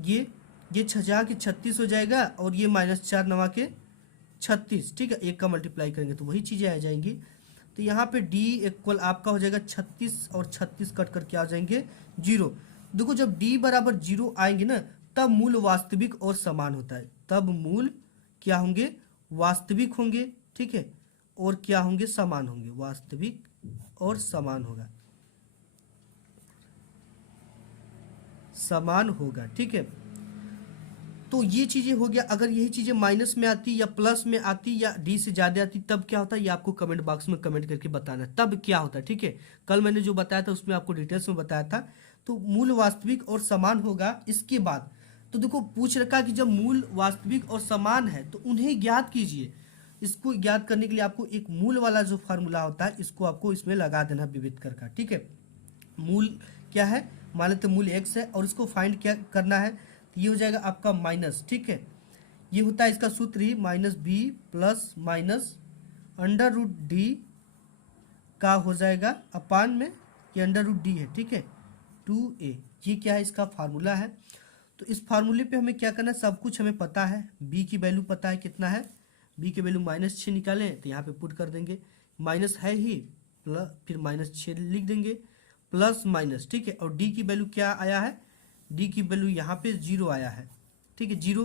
ये 6 के 36 हो जाएगा, और ये -4 9 के 36, ठीक है। 1 का मल्टीप्लाई करेंगे तो वही चीज़ें आ जाएंगी। तो यहाँ पे d इक्वल आपका हो जाएगा 36, और 36 कट कर क्या आ जाएंगे 0। देखो जब d बराबर 0 आएंगे ना, तब मूल वास्तविक और समान होता है, तब मूल क्या होंगे, वास्तविक होंगे, ठीक है, और क्या होंगे, समान होंगे, वास्तविक और समान होगा, समान होगा, ठीक है। तो ये चीज़ें हो गया। अगर यही चीज़ें माइनस में आती या प्लस में आती या डी से ज़्यादा आती तब क्या होता है, ये आपको कमेंट बॉक्स में कमेंट करके बताना है तब क्या होता है, ठीक है। कल मैंने जो बताया था उसमें आपको डिटेल्स में बताया था। तो मूल वास्तविक और समान होगा। इसके बाद तो देखो पूछ रखा कि जब मूल वास्तविक और समान है तो उन्हें ज्ञात कीजिए। इसको ज्ञात करने के लिए आपको एक मूल वाला जो फार्मूला होता है इसको आपको इसमें लगा देना विविध कर का, ठीक है। मूल क्या है, मान लेते मूल x है, और इसको फाइंड क्या करना है, ये हो जाएगा आपका माइनस, ठीक है। ये होता है इसका सूत्र ही -b प्लस माइनस √d का हो जाएगा अपान में ये √d है, ठीक है, 2a। ये क्या है, इसका फार्मूला है। तो इस फार्मूले पे हमें क्या करना है, सब कुछ हमें पता है। b की वैल्यू पता है कितना है, b की वैल्यू -6 निकालें तो यहाँ पे पुट कर देंगे, माइनस है ही, प्लस फिर -6 लिख देंगे, प्लस माइनस, ठीक है। और d की वैल्यू क्या आया है, d की वैल्यू यहाँ पे 0 आया है, ठीक है, 0,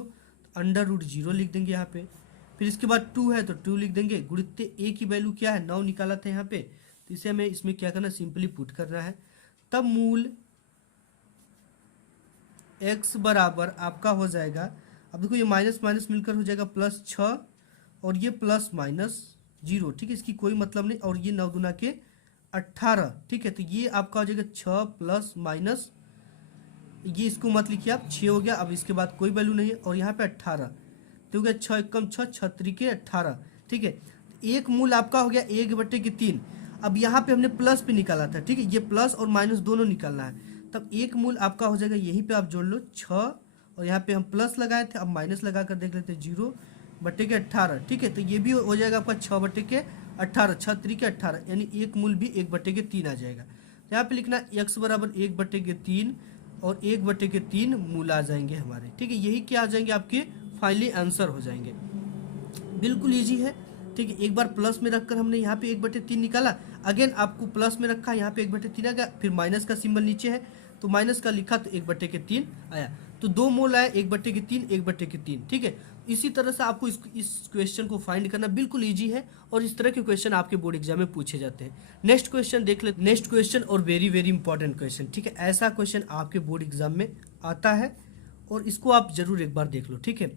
तो √0 लिख देंगे यहाँ पे। फिर इसके बाद 2 है तो 2 लिख देंगे, गुणित a की वैल्यू क्या है 9 निकाला था यहाँ पे, तो इसे हमें इसमें क्या करना, सिंपली पुट करना है। तब मूल x बराबर आपका हो जाएगा, अब देखो ये माइनस माइनस मिलकर हो जाएगा +6, और ये +-0, ठीक है, इसकी कोई मतलब नहीं, और ये 9 दूना के 18, ठीक है। तो ये आपका हो जाएगा 6 प्लस माइनस, ये इसको मत लिखिए आप, 6 हो गया। अब इसके बाद कोई वैल्यू नहीं है, और यहाँ पे 18, तो हो गया 6 एकम 6, 6 त्रिके 18, ठीक है। एक मूल आपका हो गया 1/3। अब यहाँ पे हमने प्लस पे निकाला था, ठीक है, ये प्लस और माइनस दोनों निकालना है। तब एक मूल आपका हो जाएगा, यहीं पे आप जोड़ लो 6, और यहाँ पे हम प्लस लगाए थे, अब माइनस लगा कर देख लेते हैं 0/18, ठीक है। तो ये भी हो जाएगा आपका 6/18, 6 त्रिके 18, यानी एक मूल भी 1/3 आ जाएगा। तो यहाँ पे लिखना x बराबर 1/3 और 1/3 मूल आ जाएंगे हमारे, ठीक है। यही क्या आ जाएंगे, आपके फाइनली आंसर हो जाएंगे। बिल्कुल ईजी है, ठीक है। एक बार प्लस में रखकर हमने यहाँ पे 1/3 निकाला, अगेन आपको प्लस में रखा, यहाँ पे 1/3 आ गया, फिर माइनस का सिंबल नीचे है तो माइनस का लिखा तो 1/3 आया, तो 2 मोल आया, 1/3 1/3, ठीक है। इसी तरह से आपको इस क्वेश्चन को फाइंड करना बिल्कुल ईजी है, और इस तरह के क्वेश्चन आपके बोर्ड एग्जाम में पूछे जाते हैं। नेक्स्ट क्वेश्चन देख ले, नेक्स्ट क्वेश्चन और वेरी वेरी इंपॉर्टेंट क्वेश्चन, ठीक है। ऐसा क्वेश्चन आपके बोर्ड एग्जाम में आता है और इसको आप जरूर एक बार देख लो, ठीक है।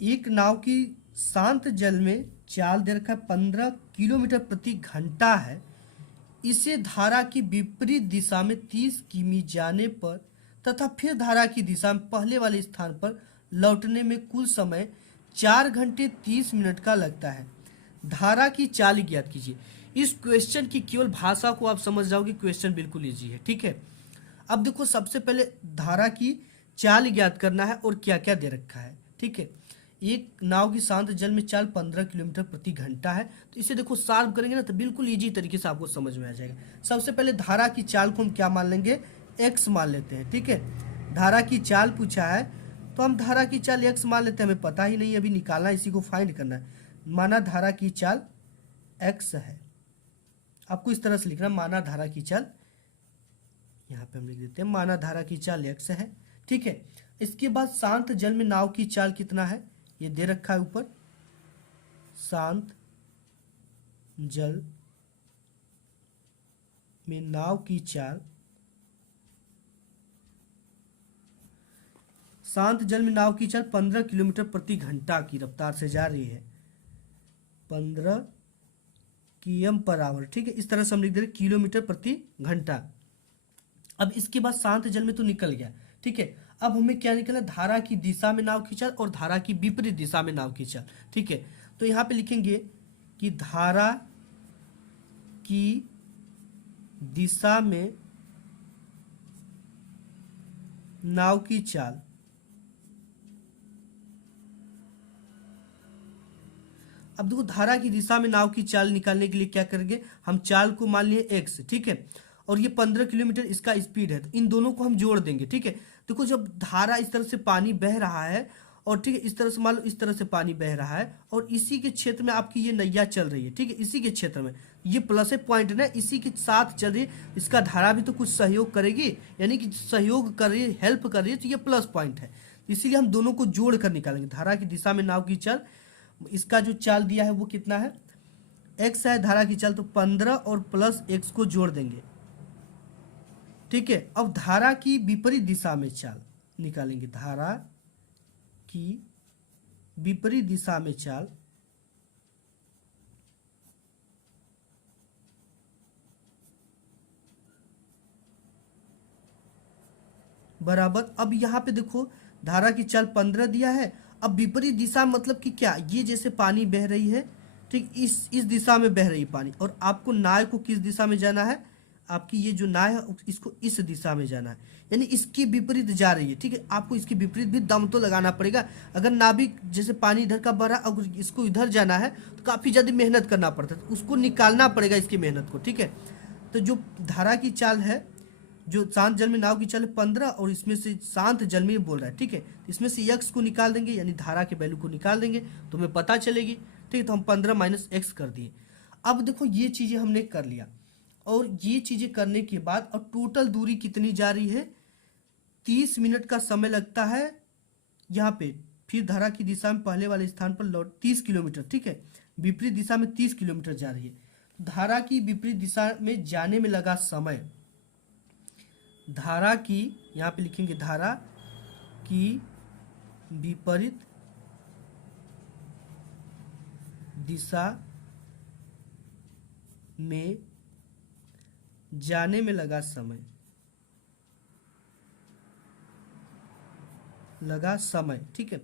एक नाव की शांत जल में चाल दे रखा है 15 किलोमीटर प्रति घंटा है। इसे धारा की विपरीत दिशा में 30 किमी जाने पर तथा फिर धारा की दिशा में पहले वाले स्थान पर लौटने में कुल समय 4 घंटे 30 मिनट का लगता है। धारा की चाल ज्ञात कीजिए। इस क्वेश्चन की केवल भाषा को आप समझ जाओगे, क्वेश्चन बिल्कुल इजी है, ठीक है। अब देखो, सबसे पहले धारा की चाल ज्ञात करना है और क्या क्या दे रखा है, ठीक है। एक नाव की शांत जल में चाल 15 किलोमीटर प्रति घंटा है, तो इसे देखो सॉल्व करेंगे ना तो बिल्कुल इजी तरीके से आपको समझ में आ जाएगा। सबसे पहले धारा की चाल को हम क्या मान लेंगे, एक्स मान लेते हैं, ठीक है। धारा की चाल पूछा है तो हम धारा की चाल एक्स मान लेते हैं, हमें पता ही नहीं अभी निकालना, इसी को फाइंड करना है। माना धारा की चाल एक्स है, आपको इस तरह से लिखना, माना धारा की चाल, यहाँ पे हम लिख देते हैं माना धारा की चाल एक्स है, ठीक है। इसके बाद शांत जल में नाव की चाल कितना है, ये दे रखा है ऊपर, शांत जल में नाव की चाल, शांत जल में नाव की चाल 15 किलोमीटर प्रति घंटा की रफ्तार से जा रही है, 15 km/h, ठीक है। इस तरह से हम लिख दे रहे किलोमीटर प्रति घंटा। अब इसके बाद शांत जल में तो निकल गया, ठीक है। अब हमें क्या निकला, धारा की दिशा में नाव की चाल और धारा की विपरीत दिशा में नाव की चाल, ठीक है। तो यहाँ पे लिखेंगे कि धारा की दिशा में नाव की चाल अब देखो, धारा की दिशा में नाव की चाल निकालने के लिए क्या करेंगे, हम चाल को मान लिए एक्स, ठीक है, और ये 15 किलोमीटर इसका स्पीड है, तो इन दोनों को हम जोड़ देंगे, ठीक है। देखो, जब धारा इस तरह से पानी बह रहा है और ठीक है इस तरह से मान लो इस तरह से पानी बह रहा है और इसी के क्षेत्र में आपकी ये नैया चल रही है, ठीक है, इसी के क्षेत्र में ये प्लस है पॉइंट ना, इसी के साथ चल रही है, इसका धारा भी तो कुछ सहयोग करेगी, यानी कि सहयोग कर रही है, हेल्प कर रही है, तो ये प्लस पॉइंट है, इसीलिए हम दोनों को जोड़ कर निकालेंगे। धारा की दिशा में नाव की चाल, इसका जो चाल दिया है वो कितना है, एक्स है धारा की चाल, तो 15 और प्लस एक्स को जोड़ देंगे, ठीक है। अब धारा की विपरीत दिशा में चाल निकालेंगे, धारा की विपरीत दिशा में चाल, बराबर, अब यहां पे देखो धारा की चाल 15 दिया है, अब विपरीत दिशा मतलब कि क्या, ये जैसे पानी बह रही है, ठीक, इस दिशा में बह रही है पानी, और आपको नाव को किस दिशा में जाना है, आपकी ये जो नाव है इसको इस दिशा में जाना है, यानी इसकी विपरीत जा रही है, ठीक है। आपको इसके विपरीत भी दम तो लगाना पड़ेगा, अगर नाविक जैसे पानी इधर का बह रहा है अगर इसको इधर जाना है तो काफ़ी ज़्यादा मेहनत करना पड़ता है, तो उसको निकालना पड़ेगा इसकी मेहनत को, ठीक है। तो जो धारा की चाल है, जो शांत जल में नाव की चाल है 15 और इसमें से शांत जल में बोल रहा है, ठीक है, इसमें से एक्स को निकाल देंगे, यानी धारा के वैल्यू को निकाल देंगे तो हमें पता चलेगी, ठीक है। तो हम 15 माइनस एक्स कर दिए। अब देखो, ये चीज़ें हमने कर लिया, और ये चीज़ें करने के बाद अब टोटल दूरी कितनी जा रही है, 30 मिनट का समय लगता है यहाँ पे, फिर धारा की दिशा में पहले वाले स्थान पर लौट 30 किलोमीटर, ठीक है, विपरीत दिशा में 30 किलोमीटर जा रही है। धारा की विपरीत दिशा में जाने में लगा समय, धारा की, यहाँ पे लिखेंगे धारा की विपरीत दिशा में जाने में लगा समय, ठीक है।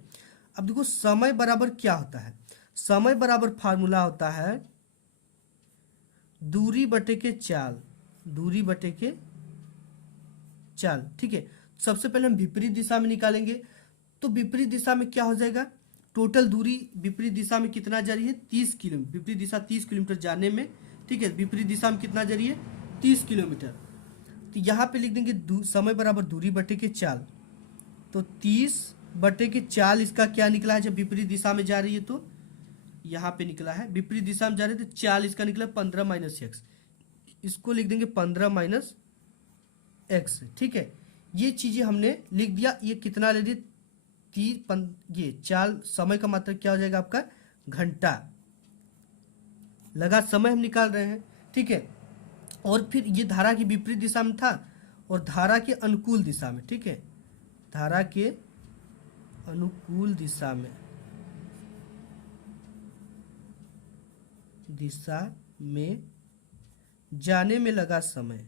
अब देखो, समय बराबर क्या होता है, समय बराबर फार्मूला होता है दूरी बटे के चाल, दूरी बटे के चाल, ठीक है। सबसे पहले हम विपरीत दिशा में निकालेंगे, तो विपरीत दिशा में क्या हो जाएगा, टोटल दूरी विपरीत दिशा में कितना जा रही है, 30 किलोमीटर, विपरीत दिशा 30 किलोमीटर जाने में, ठीक है, विपरीत दिशा में कितना जा रही है, 30 किलोमीटर। तो यहाँ पे लिख देंगे समय बराबर दूरी बटे के चाल, तो 30 बटे के चाल इसका क्या निकला है, जब विपरीत दिशा में जा रही है तो यहाँ पे निकला है, विपरीत दिशा में जा रही है तो चाल इसका निकला 15 माइनस एक्स, इसको लिख देंगे 15 माइनस एक्स, ठीक है। ये चीजें हमने लिख दिया, ये कितना ले रही, ये चाल, समय का मात्रक क्या हो जाएगा आपका, घंटा लगा समय हम निकाल रहे हैं, ठीक है। और फिर ये धारा की विपरीत दिशा में था और धारा के अनुकूल दिशा में, ठीक है, धारा के अनुकूल दिशा में, दिशा में जाने में लगा समय।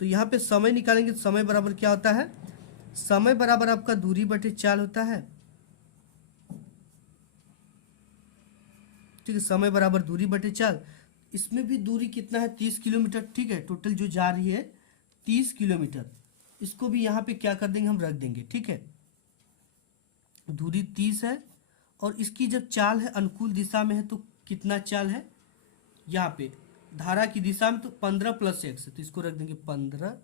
तो यहाँ पे समय निकालेंगे तो समय बराबर क्या होता है, समय बराबर आपका दूरी बटे चाल होता है। ठीक है, समय बराबर दूरी बटे चाल। इसमें भी दूरी कितना है, 30 किलोमीटर। ठीक है, टोटल जो जा रही है 30 किलोमीटर। इसको भी यहाँ पे क्या कर देंगे, हम रख देंगे। ठीक है, दूरी 30 है और इसकी जब चाल है अनुकूल दिशा में है तो कितना चाल है, यहाँ पे धारा की दिशा में तो 15 + x, तो इसको रख देंगे 15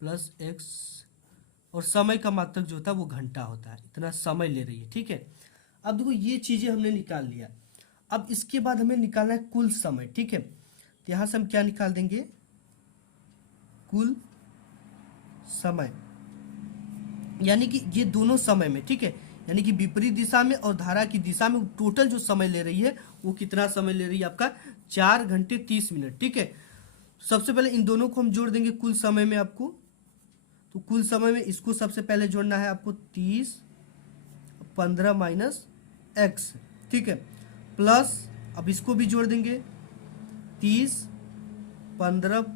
+ x। और समय का मात्रक जो होता है वो घंटा होता है, इतना समय ले रही है। ठीक है, अब देखो ये चीजें हमने निकाल लिया। अब इसके बाद हमें निकालना है कुल समय। ठीक है, तो यहां से हम क्या निकाल देंगे, कुल समय, यानी कि ये दोनों समय में। ठीक है, यानी कि विपरीत दिशा में और धारा की दिशा में टोटल जो समय ले रही है वो कितना समय ले रही है, आपका 4 घंटे 30 मिनट। ठीक है, सबसे पहले इन दोनों को हम जोड़ देंगे कुल समय में आपको। तो कुल समय में इसको सबसे पहले जोड़ना है आपको 30 15 - x। ठीक है, प्लस अब इसको भी जोड़ देंगे 30 15 +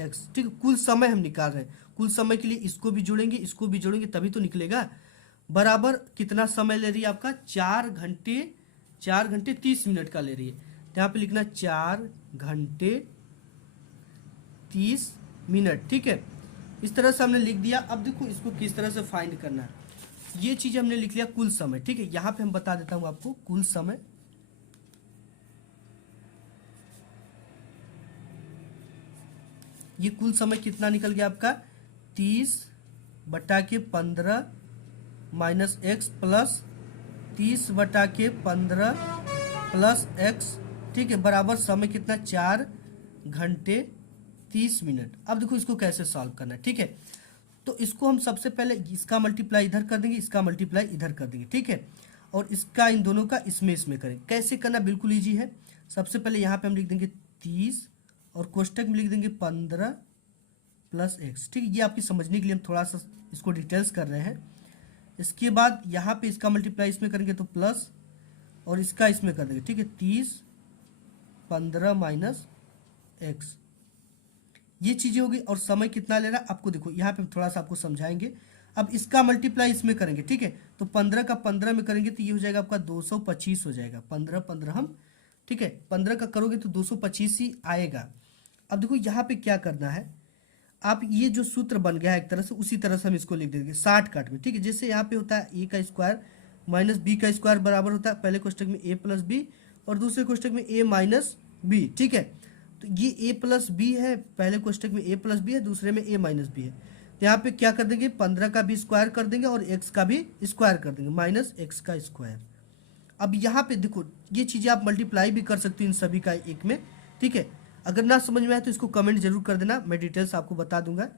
x। ठीक है, कुल समय हम निकाल रहे हैं। कुल समय के लिए इसको भी जोड़ेंगे, इसको भी जोड़ेंगे, तभी तो निकलेगा। बराबर कितना समय ले रही है आपका, 4 घंटे 30 मिनट का ले रही है। तो यहाँ पे लिखना 4 घंटे 30 मिनट। ठीक है, इस तरह से हमने लिख दिया। अब देखो इसको किस तरह से फाइंड करना है, ये चीज हमने लिख लिया कुल समय। ठीक है, यहाँ पे हम बता देता हूं आपको कुल समय। ये कुल समय कितना निकल गया आपका, 30/15 - x प्लस 30/15 + x। ठीक है, बराबर समय कितना, 4 घंटे 30 मिनट। अब देखो इसको कैसे सॉल्व करना है। ठीक है, तो इसको हम सबसे पहले इसका मल्टीप्लाई इधर कर देंगे, इसका मल्टीप्लाई इधर कर देंगे। ठीक है, और इसका इन दोनों का इसमें करें। कैसे करना, बिल्कुल इजी है। सबसे पहले यहाँ पे हम लिख देंगे 30 और कोष्टक में लिख देंगे 15 + x। ठीक है, ये आपकी समझने के लिए हम थोड़ा सा इसको डिटेल्स कर रहे हैं। इसके बाद यहाँ पे इसका मल्टीप्लाई इसमें करेंगे तो प्लस, और इसका इसमें कर देंगे। ठीक है, 30 15 - x, ये चीजें होगी। और समय कितना ले रहा है आपको, देखो यहाँ पे थोड़ा सा आपको समझाएंगे। अब इसका मल्टीप्लाई इसमें करेंगे। ठीक है, तो 15 का 15 में करेंगे तो ये हो जाएगा आपका 225 हो जाएगा। 15 15 हम, ठीक है, 15 का करोगे तो 225 ही आएगा। अब देखो यहाँ पे क्या करना है, आप ये जो सूत्र बन गया है एक तरह से, उसी तरह से हम इसको लिख देंगे शॉर्टकट में। ठीक है, जैसे यहाँ पे होता है a का स्क्वायर - b का स्क्वायर बराबर होता है पहले कोष्टक में a + b और दूसरे कोष्टक में a - b। ठीक है, तो ये a + b है, पहले कोष्टक में a + b है, दूसरे में a - b है। तो यहाँ पे क्या कर देंगे, 15 का भी स्क्वायर कर देंगे और x का भी स्क्वायर कर देंगे, -x का स्क्वायर। अब यहाँ पे देखो ये चीजें आप मल्टीप्लाई भी कर सकते हो इन सभी का एक में। ठीक है, अगर ना समझ में आए तो इसको कमेंट जरूर कर देना, मैं डिटेल्स आपको बता दूंगा।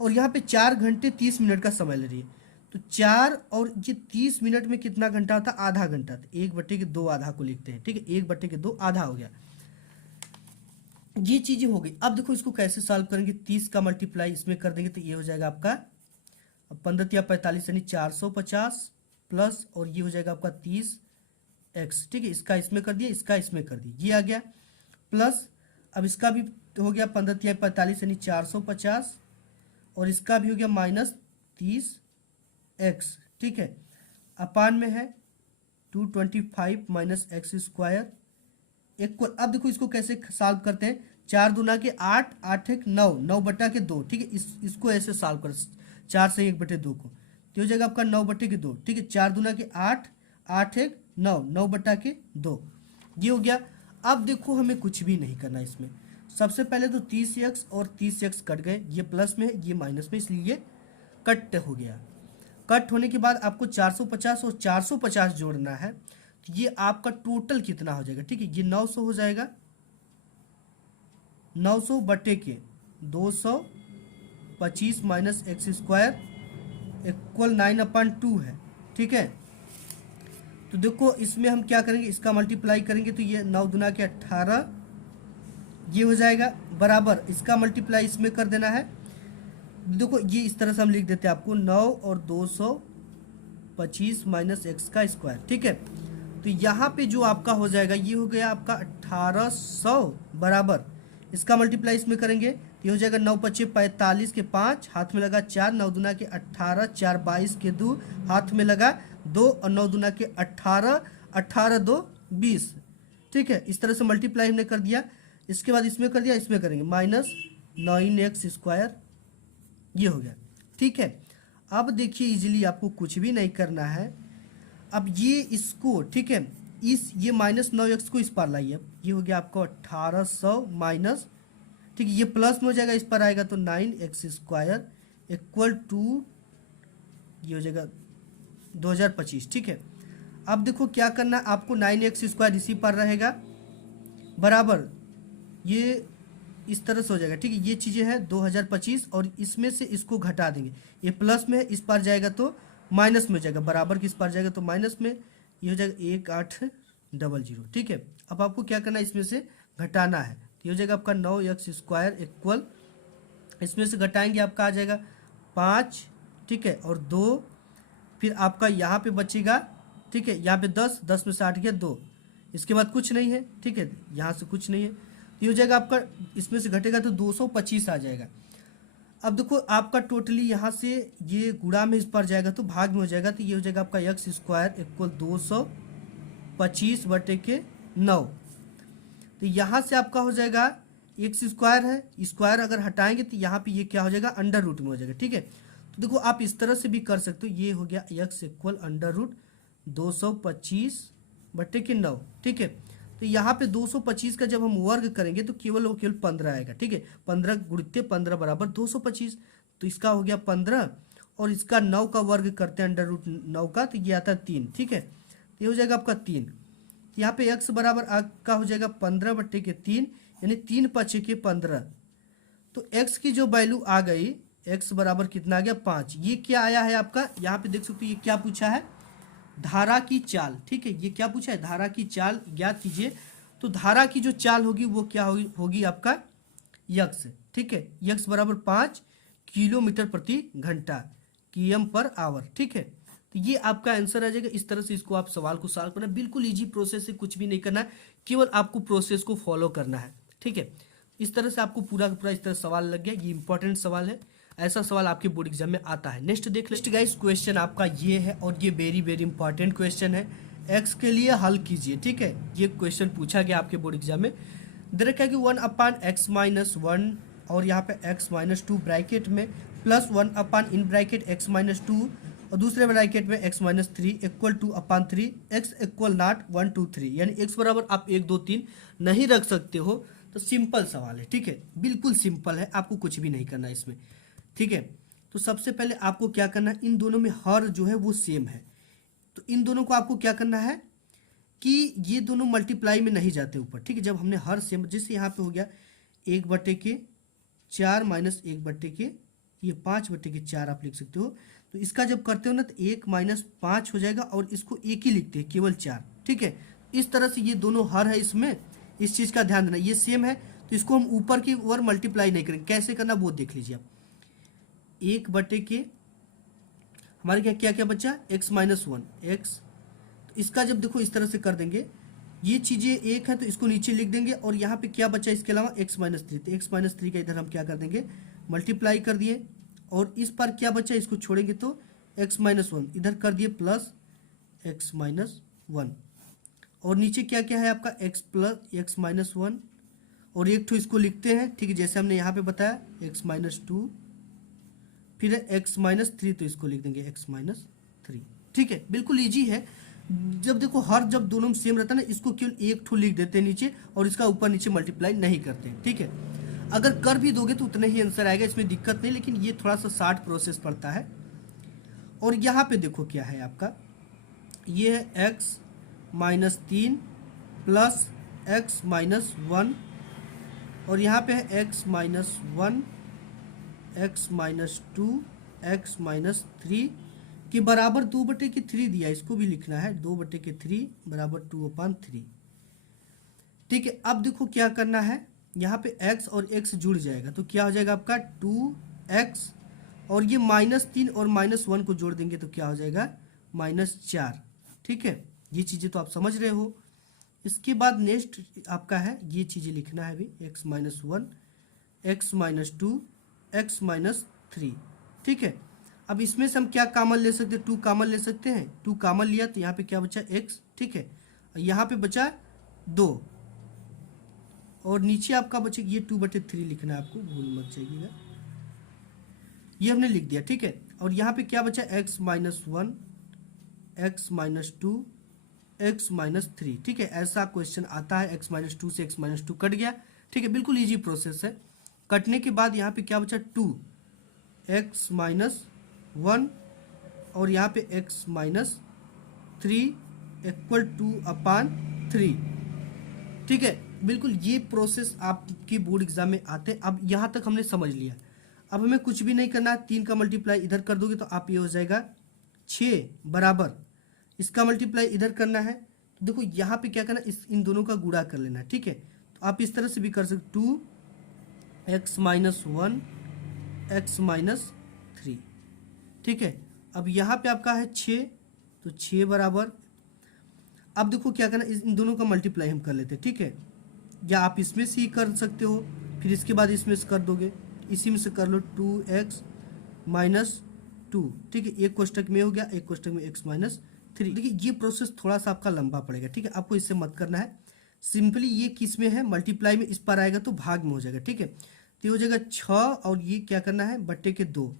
और यहाँ पे 4 घंटे 30 मिनट का समय ले रही है, तो 4 और ये 30 मिनट में कितना घंटा होता है, आधा घंटा। तो 1/2 आधा को लिखते हैं। ठीक है, 1/2 आधा हो गया। ये चीजें हो गई। अब देखो इसको कैसे सॉल्व करेंगे, 30 का मल्टीप्लाई इसमें कर देंगे तो ये हो जाएगा आपका 15 या 45 यानी 450 प्लस, और ये हो जाएगा आपका 30x। ठीक है, इसका इसमें कर दिया, इसका इसमें कर दिया, ये आ गया प्लस। अब इसका भी हो गया 15 या 45 यानी 450, और इसका भी हो गया -30x। ठीक है, अपान में है 225 - x² इक्वल। अब देखो इसको कैसे सॉल्व करते हैं, 4 दूना के 8 8 1 9 9/2। ठीक है, इसको ऐसे सॉल्व कर, 4 से 1/2 को, तो हो जाएगा आपका 9/2। ठीक है, 4 दूना के 8 8 1 9 9/2, ये हो गया। अब देखो हमें कुछ भी नहीं करना इसमें। सबसे पहले तो 30x और 30x कट गए, ये प्लस में है ये माइनस में, इसलिए ये कट हो गया। कट होने के बाद आपको 450 और 450 जोड़ना है, तो ये आपका टोटल कितना हो जाएगा। ठीक है, ये 900 हो जाएगा, 900/225 - x² इक्वल 9/2 है। ठीक है, तो देखो इसमें हम क्या करेंगे, इसका मल्टीप्लाई करेंगे तो ये 9 दूना के 18, ये हो जाएगा बराबर, इसका मल्टीप्लाई इसमें कर देना है। देखो ये इस तरह से हम लिख देते हैं आपको 9 और 200 25 माइनस एक्स का स्क्वायर, ठीक है। तो यहाँ पे जो आपका हो जाएगा ये हो गया आपका 1800 बराबर, इसका मल्टीप्लाई इसमें करेंगे ये हो जाएगा 9 पच्चे 45 के 5 हाथ में लगा 4, 9 दूना के 18, 4 22 के 2 हाथ में लगा 2 और 9 दूना के 18, 18 2 20, ठीक है। इस तरह से मल्टीप्लाई हमने कर दिया। इसके बाद इसमें कर दिया, इसमें करेंगे माइनस 9x स्क्वायर, ये हो गया, ठीक है। अब देखिए इजीली आपको कुछ भी नहीं करना है। अब ये इसको, ठीक है, इस ये माइनस 9x को इस पर लाइए, ये हो गया आपको 1800 माइनस, ठीक है, ये प्लस में हो जाएगा, इस पर आएगा तो 9x स्क्वायर इक्वल टू ये हो जाएगा 2025, ठीक है। अब देखो क्या करना है आपको, 9x स्क्वायर इसी पर रहेगा बराबर, ये इस तरह से हो जाएगा, ठीक है। ये चीज़ें हैं 2025 और इसमें से इसको घटा देंगे, ये प्लस में है, इस पर जाएगा तो माइनस में हो जाएगा, बराबर किस पर जाएगा तो माइनस में, ये हो जाएगा 1800, ठीक है। अब आपको क्या करना है, इसमें से घटाना है, तो ये हो जाएगा आपका 9x स्क्वायर इक्वल, इसमें से घटाएंगे आपका आ जाएगा 5, ठीक है, और 2, फिर आपका यहाँ पे बचेगा, ठीक है, यहाँ पे 10, 10 में से 8 गया 2, इसके बाद कुछ नहीं है, ठीक है, यहाँ से कुछ नहीं है, तो ये हो जाएगा आपका, इसमें से घटेगा तो 225 आ जाएगा। अब देखो आपका टोटली यहाँ से ये गुणा में इस पर जाएगा तो भाग में हो जाएगा, तो ये हो जाएगा आपका x स्क्वायर इक्वल 225 बटे के 9, तो यहाँ से आपका हो जाएगा x स्क्वायर है, स्क्वायर अगर हटाएंगे तो यहाँ पे ये क्या हो जाएगा अंडर रूट में हो जाएगा, ठीक है। तो देखो आप इस तरह से भी कर सकते हो, ये हो गया x इक्वल अंडर रूट 225 बटे के 9, ठीक है। तो यहाँ पे 225 का जब हम वर्ग करेंगे तो केवल 15 आएगा, ठीक है, 15 गुणित 15 बराबर 225, तो इसका हो गया 15 और इसका 9 का वर्ग करते हैं अंडर रूट 9 का, तो ये आता है 3, ठीक है, तो ये हो जाएगा आपका 3। यहाँ पे x बराबर आपका हो जाएगा 15 बटे के 3, यानी 3 पचे के 15, तो x की जो वैल्यू आ गई, x बराबर कितना आ गया 5। ये क्या आया है आपका, यहाँ पे देख सकते हो, ये क्या पूछा है, धारा की चाल, ठीक है, ये क्या पूछा है, धारा की चाल ज्ञात कीजिए। तो धारा की जो चाल होगी वो क्या होगी आपका यक्स, ठीक है, यक्स बराबर 5 किलोमीटर प्रति घंटा km पर आवर, ठीक है। तो ये आपका आंसर आ जाएगा। इस तरह से इसको आप सवाल को सॉल्व करना, बिल्कुल इजी प्रोसेस है, कुछ भी नहीं करना है, केवल आपको प्रोसेस को फॉलो करना है, ठीक है। इस तरह से आपको पूरा का पूरा इस तरह सवाल लग गया, ये इंपॉर्टेंट सवाल है, ऐसा सवाल आपके बोर्ड एग्जाम में आता है। नेक्स्ट देख लेते गाइस, क्वेश्चन आपका ये है और ये वेरी वेरी इंपॉर्टेंट क्वेश्चन है, एक्स के लिए हल कीजिए, ठीक है। ये क्वेश्चन पूछा गया आपके बोर्ड एग्जाम में, दे रखा है कि 1/x-1 और यहाँ पे x-2 ब्रैकेट में प्लस 1 इन ब्रैकेट x-2 और दूसरे ब्रैकेट में x-3 equal to 3 x equal not 1 2 3, यानी x बराबर आप 1 2 3 नहीं रख सकते हो। तो सिंपल सवाल है, ठीक है, बिल्कुल सिंपल है, आपको कुछ भी नहीं करना इसमें, ठीक है। तो सबसे पहले आपको क्या करना है, इन दोनों में हर जो है वो सेम है, तो इन दोनों को आपको क्या करना है कि ये दोनों मल्टीप्लाई में नहीं जाते ऊपर, ठीक है। जब हमने हर सेम, जैसे यहाँ पे हो गया 1/4 माइनस 1/, ये 5/4 आप लिख सकते हो। तो इसका जब करते हो ना तो 1 - 5 हो जाएगा और इसको एक ही लिखते हैं केवल 4, ठीक है। इस तरह से ये दोनों हर है, इसमें इस चीज़ का ध्यान देना, ये सेम है तो इसको हम ऊपर की ओर मल्टीप्लाई नहीं करेंगे। कैसे करना वो देख लीजिए आप, 1/, हमारे क्या क्या क्या बचा x-1 x, तो इसका जब देखो इस तरह से कर देंगे, ये चीज़ें एक है तो इसको नीचे लिख देंगे और यहाँ पे क्या बचा इसके अलावा x-3, तो x-3 का इधर हम क्या कर देंगे मल्टीप्लाई कर दिए और इस पर क्या बचा इसको छोड़ेंगे तो x-1 इधर कर दिए प्लस x-1 और नीचे क्या क्या है आपका x प्लस x-1 और एक तो इसको लिखते हैं, ठीक है, जैसे हमने यहाँ पे बताया x-2, फिर है x-3 तो इसको लिख देंगे x-3, ठीक है, बिल्कुल इजी है। जब देखो हर जब दोनों सेम रहता है ना, इसको केवल एक ठो लिख देते हैं नीचे और इसका ऊपर नीचे मल्टीप्लाई नहीं करते, ठीक है। अगर कर भी दोगे तो उतना ही आंसर आएगा, इसमें दिक्कत नहीं, लेकिन ये थोड़ा सा शार्ट प्रोसेस पड़ता है। और यहाँ पे देखो क्या है आपका, ये है x-3 प्लस x-1 और यहाँ पे है x-1 x-2 x-3 के बराबर 2/3 दिया, इसको भी लिखना है 2/3 बराबर 2/3, ठीक है। अब देखो क्या करना है, यहाँ पे x और x जुड़ जाएगा तो क्या हो जाएगा आपका 2x और ये -3 और -1 को जोड़ देंगे तो क्या हो जाएगा -4। ठीक है, ये चीज़ें तो आप समझ रहे हो। इसके बाद नेक्स्ट आपका है, ये चीज़ें लिखना है अभी, x-1, x-2, x-3। ठीक है, अब इसमें से हम क्या कॉमन ले सकते हैं, 2 कॉमन ले सकते हैं। 2 कॉमन लिया तो यहाँ पे क्या बचा, x। ठीक है, यहाँ पे बचा 2 और नीचे आपका बचे, ये 2/3 लिखना है आपको, भूल मत जाइएगा। ये हमने लिख दिया। ठीक है, और यहाँ पे क्या बचा, x-1, x-2, x-3। ठीक है, ऐसा क्वेश्चन आता है, x-2 से x-2 कट गया। ठीक है, बिल्कुल इजी प्रोसेस है। कटने के बाद यहाँ पे क्या बचा, 2, x-1 और यहाँ पे x-3 इक्वल 2/3। ठीक है, बिल्कुल ये प्रोसेस आपकी बोर्ड एग्जाम में आते हैं। अब यहाँ तक हमने समझ लिया। अब हमें कुछ भी नहीं करना है, 3 का मल्टीप्लाई इधर कर दोगे तो आप ये हो जाएगा 6 बराबर, इसका मल्टीप्लाई इधर करना है तो देखो यहाँ पे क्या करना है, इन दोनों का गुणा कर लेना है। ठीक है, तो आप इस तरह से भी कर सकते, 2x-1 x-3। ठीक है, अब यहाँ पे आपका है 6, तो 6 बराबर, अब देखो क्या करना, इन दोनों का मल्टीप्लाई हम कर लेते हैं। ठीक है, या आप इसमें से ही कर सकते हो, फिर इसके बाद इसमें से कर दोगे, इसी में से कर लो 2x-2। ठीक है, एक कोष्टक में हो गया, एक कोष्टक में x-3। देखिए ये प्रोसेस थोड़ा सा आपका लंबा पड़ेगा। ठीक है, आपको इससे मत करना है, सिंपली ये किस में है, मल्टीप्लाई में, इस पर आएगा तो भाग में हो जाएगा। ठीक है, तो ये हो जाएगा 6 और ये क्या करना है, बट्टे के 2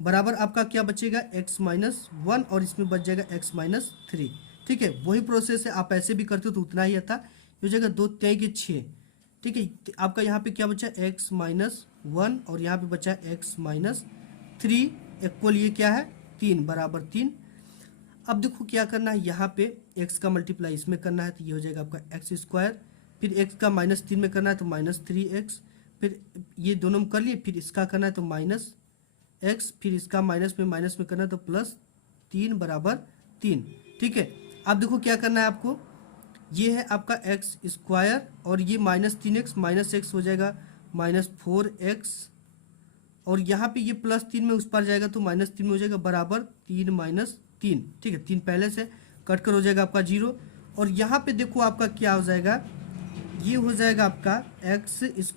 बराबर आपका क्या बचेगा, x-1 और इसमें बच जाएगा x-3। ठीक है, वही प्रोसेस है, आप ऐसे भी करते हो तो उतना ही था। ये हो जाएगा 2 3 के 6। ठीक है, आपका यहाँ पे क्या बचा, x-1 और यहाँ पे बचा x-3 इक्वल ये क्या है, 3 बराबर 3। अब देखो क्या करना है, यहाँ पे x का मल्टीप्लाई इसमें करना है तो ये हो जाएगा आपका x², फिर x का -3 में करना है तो -3x, फिर ये दोनों में कर लिए, फिर इसका करना है तो -x, फिर इसका माइनस में करना है तो +3 बराबर 3। ठीक है, अब देखो क्या करना है आपको, ये है आपका x² और ये -3x, -x हो जाएगा -4x और यहाँ पे ये +3 में उस पर जाएगा तो -3 में हो जाएगा बराबर 3 - 3। ठीक है, 3 पहले से कट कर हो जाएगा आपका 0 और यहाँ पे देखो आपका क्या हो जाएगा, ये हो जाएगा आपका x² -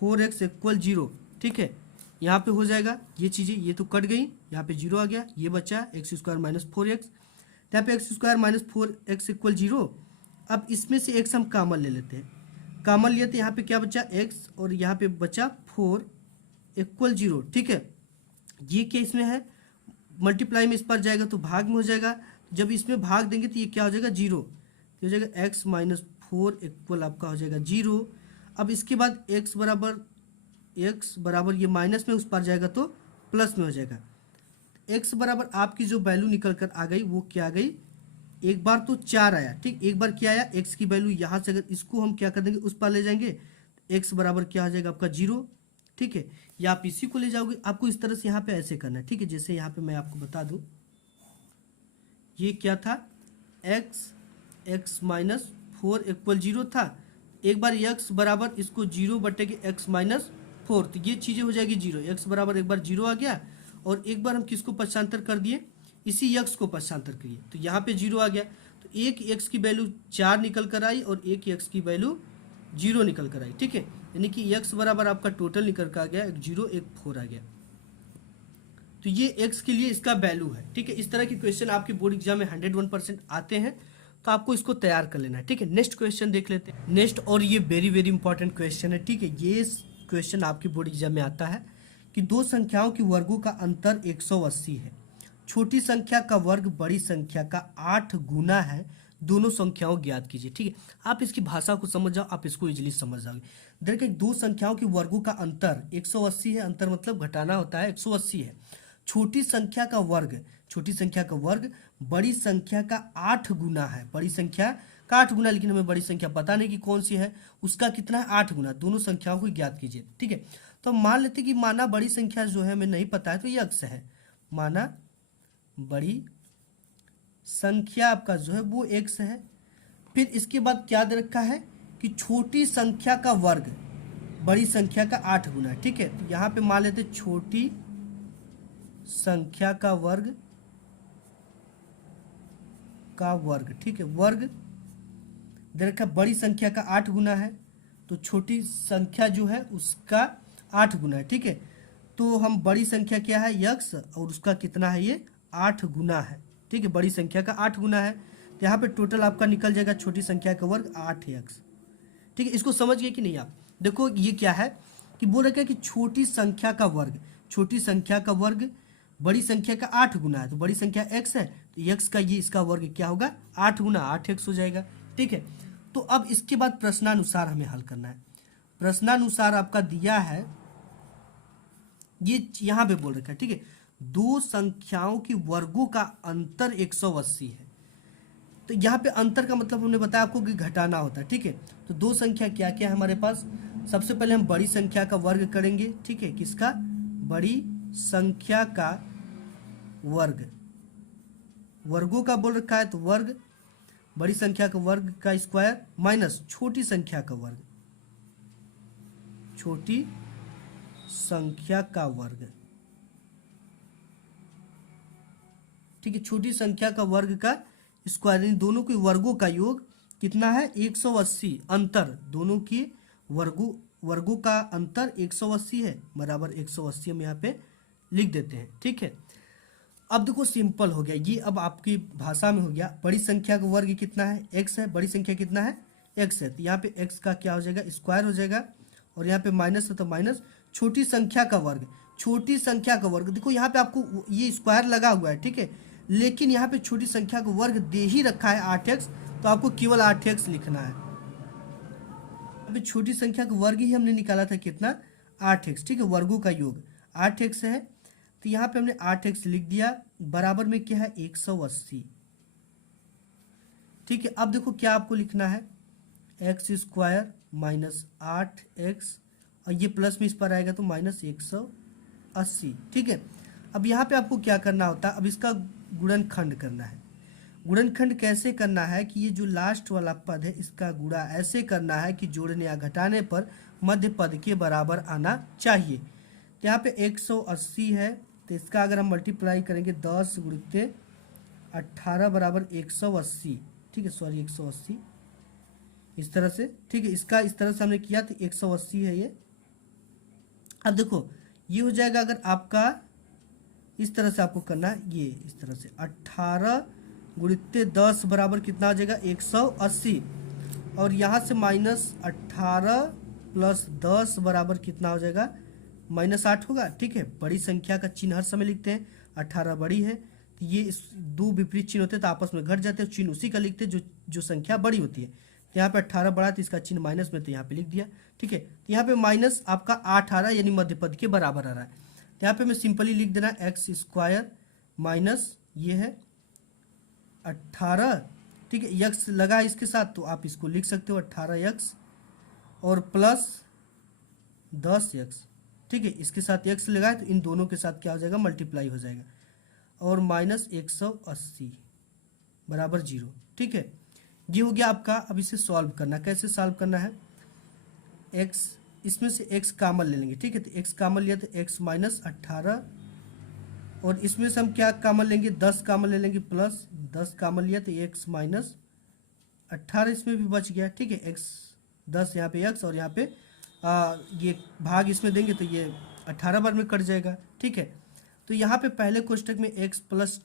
4x इक्वल 0। ठीक है, यहाँ पे हो जाएगा ये चीज़ें, ये तो कट गई, यहाँ पे 0 आ गया, ये बचा x² - 4x, यहाँ पे x² - 4x इक्वल 0। अब इसमें से x हम कॉमन ले लेते हैं, कॉमन लिए तो यहाँ पे क्या बचा, x और यहाँ पे बचा 4 इक्वल 0। ठीक है, ये क्या इसमें है, मल्टीप्लाई में इस पर जाएगा तो भाग में हो जाएगा, जब इसमें भाग देंगे तो ये क्या हो जाएगा, 0, तो हो जाएगा x - 4 इक्वल आपका हो जाएगा 0। अब इसके बाद x बराबर ये माइनस में उस पर जाएगा तो प्लस में हो जाएगा। x बराबर आपकी जो वैल्यू निकल कर आ गई वो क्या आ गई, एक बार तो 4 आया। ठीक, एक बार क्या आया, x की वैल्यू यहाँ से अगर इसको हम क्या कर देंगे, उस पर ले जाएंगे, x बराबर क्या हो जाएगा आपका 0। ठीक है, या आप इसी को ले जाओगे, आपको इस तरह से यहाँ पे ऐसे करना है। ठीक है, जैसे यहाँ पे मैं आपको बता दूं, ये क्या था, x - 4 इक्वल 0 था, एक बार x बराबर इसको 0 बटे के x - 4, तो ये चीज़ें हो जाएगी 0, x बराबर एक बार 0 आ गया और एक बार हम किसको पक्षांतर कर दिए, इसी x को पक्षांतर करिए तो यहाँ पे 0 आ गया, तो एक x की वैल्यू 4 निकल कर आई और एक x की वैल्यू 0 निकल कर आई। ठीक है, यानी कि x बराबर आपका टोटल निकल कर आ गया, एक 0 एक 4 आ गया, तो ये x के लिए इसका वैल्यू है। ठीक है, इस तरह के क्वेश्चन आपके बोर्ड एग्जाम में 101% आते हैं, तो आपको इसको तैयार कर लेना है। ठीक है, नेक्स्ट क्वेश्चन देख लेते हैं। नेक्स्ट और ये वेरी वेरी इंपॉर्टेंट क्वेश्चन है। ठीक है, ये क्वेश्चन आपके बोर्ड एग्जाम में आता है कि दो संख्याओं के वर्गों का अंतर 180 है, छोटी संख्या का वर्ग बड़ी संख्या का 8 गुना है, दोनों संख्याओं ज्ञात कीजिए। ठीक है, आप इसकी भाषा को समझ जाओ, आप इसको इजीली समझ जाओगे। देखिए दो संख्याओं के वर्गों का अंतर 180 है, अंतर मतलब घटाना होता है, 180 है। छोटी संख्या का वर्ग बड़ी संख्या का 8 गुना है, बड़ी संख्या का 8 गुना, लेकिन हमें बड़ी संख्या पता नहीं कि कौन सी है, उसका कितना है, 8 गुना, दोनों संख्याओं को ज्ञात कीजिए। ठीक है, तो मान लेते कि माना बड़ी संख्या जो है हमें नहीं पता है तो ये x है, माना बड़ी संख्या आपका जो है वो x है। फिर इसके बाद क्या दे रखा है कि छोटी संख्या का वर्ग बड़ी संख्या का 8 गुना है। ठीक है, तो यहाँ पे मान लेते छोटी संख्या का वर्ग का वर्ग, ठीक है। वर्ग दे रखा बड़ी संख्या का 8 गुना है, तो छोटी संख्या जो है उसका 8 गुना है, ठीक है। तो हम बड़ी संख्या क्या है यक्स, और उसका कितना है ये 8 गुना है, ठीक है। बड़ी संख्या का 8 गुना है, तो यहाँ पे टोटल आपका निकल जाएगा छोटी संख्या का वर्ग 8x, ठीक है। इसको समझ गए कि नहीं आप? देखो ये क्या है कि बोल रखा है कि छोटी संख्या का वर्ग, छोटी संख्या का वर्ग बड़ी संख्या का 8 गुना है, तो बड़ी संख्या x है, तो x का ये इसका वर्ग क्या होगा 8 गुना 8x हो जाएगा, ठीक है। तो अब इसके बाद प्रश्नानुसार हमें हल करना है। प्रश्नानुसार आपका दिया है, ये यहाँ पे बोल रखा है, ठीक है। दो संख्याओं की वर्गों का अंतर 180 है, तो यहाँ पे अंतर का मतलब हमने बताया आपको कि घटाना होता है, ठीक है। तो दो संख्या क्या क्या है हमारे पास, सबसे पहले हम बड़ी संख्या का वर्ग करेंगे, ठीक है। किसका? बड़ी संख्या का वर्ग, वर्गों का बोल रखा है तो वर्ग, बड़ी संख्या का वर्ग का स्क्वायर माइनस छोटी संख्या का वर्ग, छोटी संख्या का वर्ग, ठीक है। छोटी संख्या का वर्ग का स्क्वायर, इन दोनों के वर्गों का योग कितना है 180, अंतर दोनों के वर्गों का अंतर 180 है, बराबर 180 हम यहाँ पे लिख देते हैं, ठीक है। अब देखो सिंपल हो गया ये, अब आपकी भाषा में हो गया। बड़ी संख्या का वर्ग कितना है x है, बड़ी संख्या कितना है x है, तो यहाँ पे x का क्या हो जाएगा स्क्वायर हो जाएगा, और यहाँ पे माइनस है तो माइनस छोटी संख्या का वर्ग, छोटी संख्या का वर्ग। देखो यहाँ पे आपको ये स्क्वायर लगा हुआ है, ठीक है, लेकिन यहाँ पे छोटी संख्या का वर्ग दे ही रखा है 8x, तो आपको केवल 8x लिखना है। अभी छोटी संख्या का वर्ग ही हमने निकाला था कितना 8x, ठीक है। वर्गों का योग 8x है, तो यहाँ पे हमने 8x लिख दिया, बराबर में क्या है 180, ठीक है। अब देखो क्या आपको लिखना है x स्क्वायर माइनस 8x, और ये प्लस में इस पर आएगा तो माइनस 180, ठीक है। अब यहाँ पे आपको क्या करना होता है, अब इसका गुणनखंड करना है। गुणनखंड कैसे करना है कि ये जो लास्ट वाला पद है इसका गुणा ऐसे करना है कि जोड़ने या घटाने पर मध्य पद के बराबर आना चाहिए। तो यहाँ पे 180 है, तो इसका अगर हम मल्टीप्लाई करेंगे 10 गुणित 18 बराबर 180, ठीक है, सॉरी 180 इस तरह से, ठीक है। इसका इस तरह से हमने किया तो 180 है ये। अब देखो ये हो जाएगा, अगर आपका इस तरह से आपको करना है, ये इस तरह से 18 गुणित 10 बराबर कितना आ जाएगा 180, और यहाँ से माइनस 18 प्लस 10 बराबर कितना हो जाएगा -8 होगा, ठीक है। बड़ी संख्या का चिन्ह हर समय लिखते हैं, 18 बड़ी है, तो ये इस दो विपरीत चिन्ह होते हैं तो आपस में घट जाते हैं, चिन्ह उसी का लिखते हैं जो संख्या बड़ी होती है। तो यहाँ पे 18 बड़ा तो इसका चिन्ह माइनस में, तो यहाँ पे लिख दिया, ठीक है। तो यहाँ पे माइनस आपका 8 आ रहा है, यानी मध्य पद के बराबर आ रहा है। तो यहाँ पे मैं सिंपली लिख देना एक्स स्क्वायर माइनस ये है 18, ठीक है, यक्स लगा है इसके साथ तो आप इसको लिख सकते हो 18x और प्लस 10x, ठीक है। इसके साथ x लगाए तो इन दोनों के साथ क्या हो जाएगा मल्टीप्लाई हो जाएगा, और माइनस 180 बराबर 0, ठीक है। ये हो गया आपका। अब इसे सॉल्व करना, कैसे सॉल्व करना है, x इसमें से x कॉमन ले लेंगे, ठीक है। तो x कॉमन लिया तो x माइनस 18, और इसमें से हम क्या कॉमन लेंगे 10 कॉमन ले लेंगे, प्लस 10 कॉमन लिया तो x माइनस 18 इसमें भी बच गया, ठीक है। x 10 यहाँ पे x, और यहाँ पे ये भाग इसमें देंगे तो ये 18 बार में कट जाएगा, ठीक है। तो यहाँ पे पहले कोष्टक में x प्लस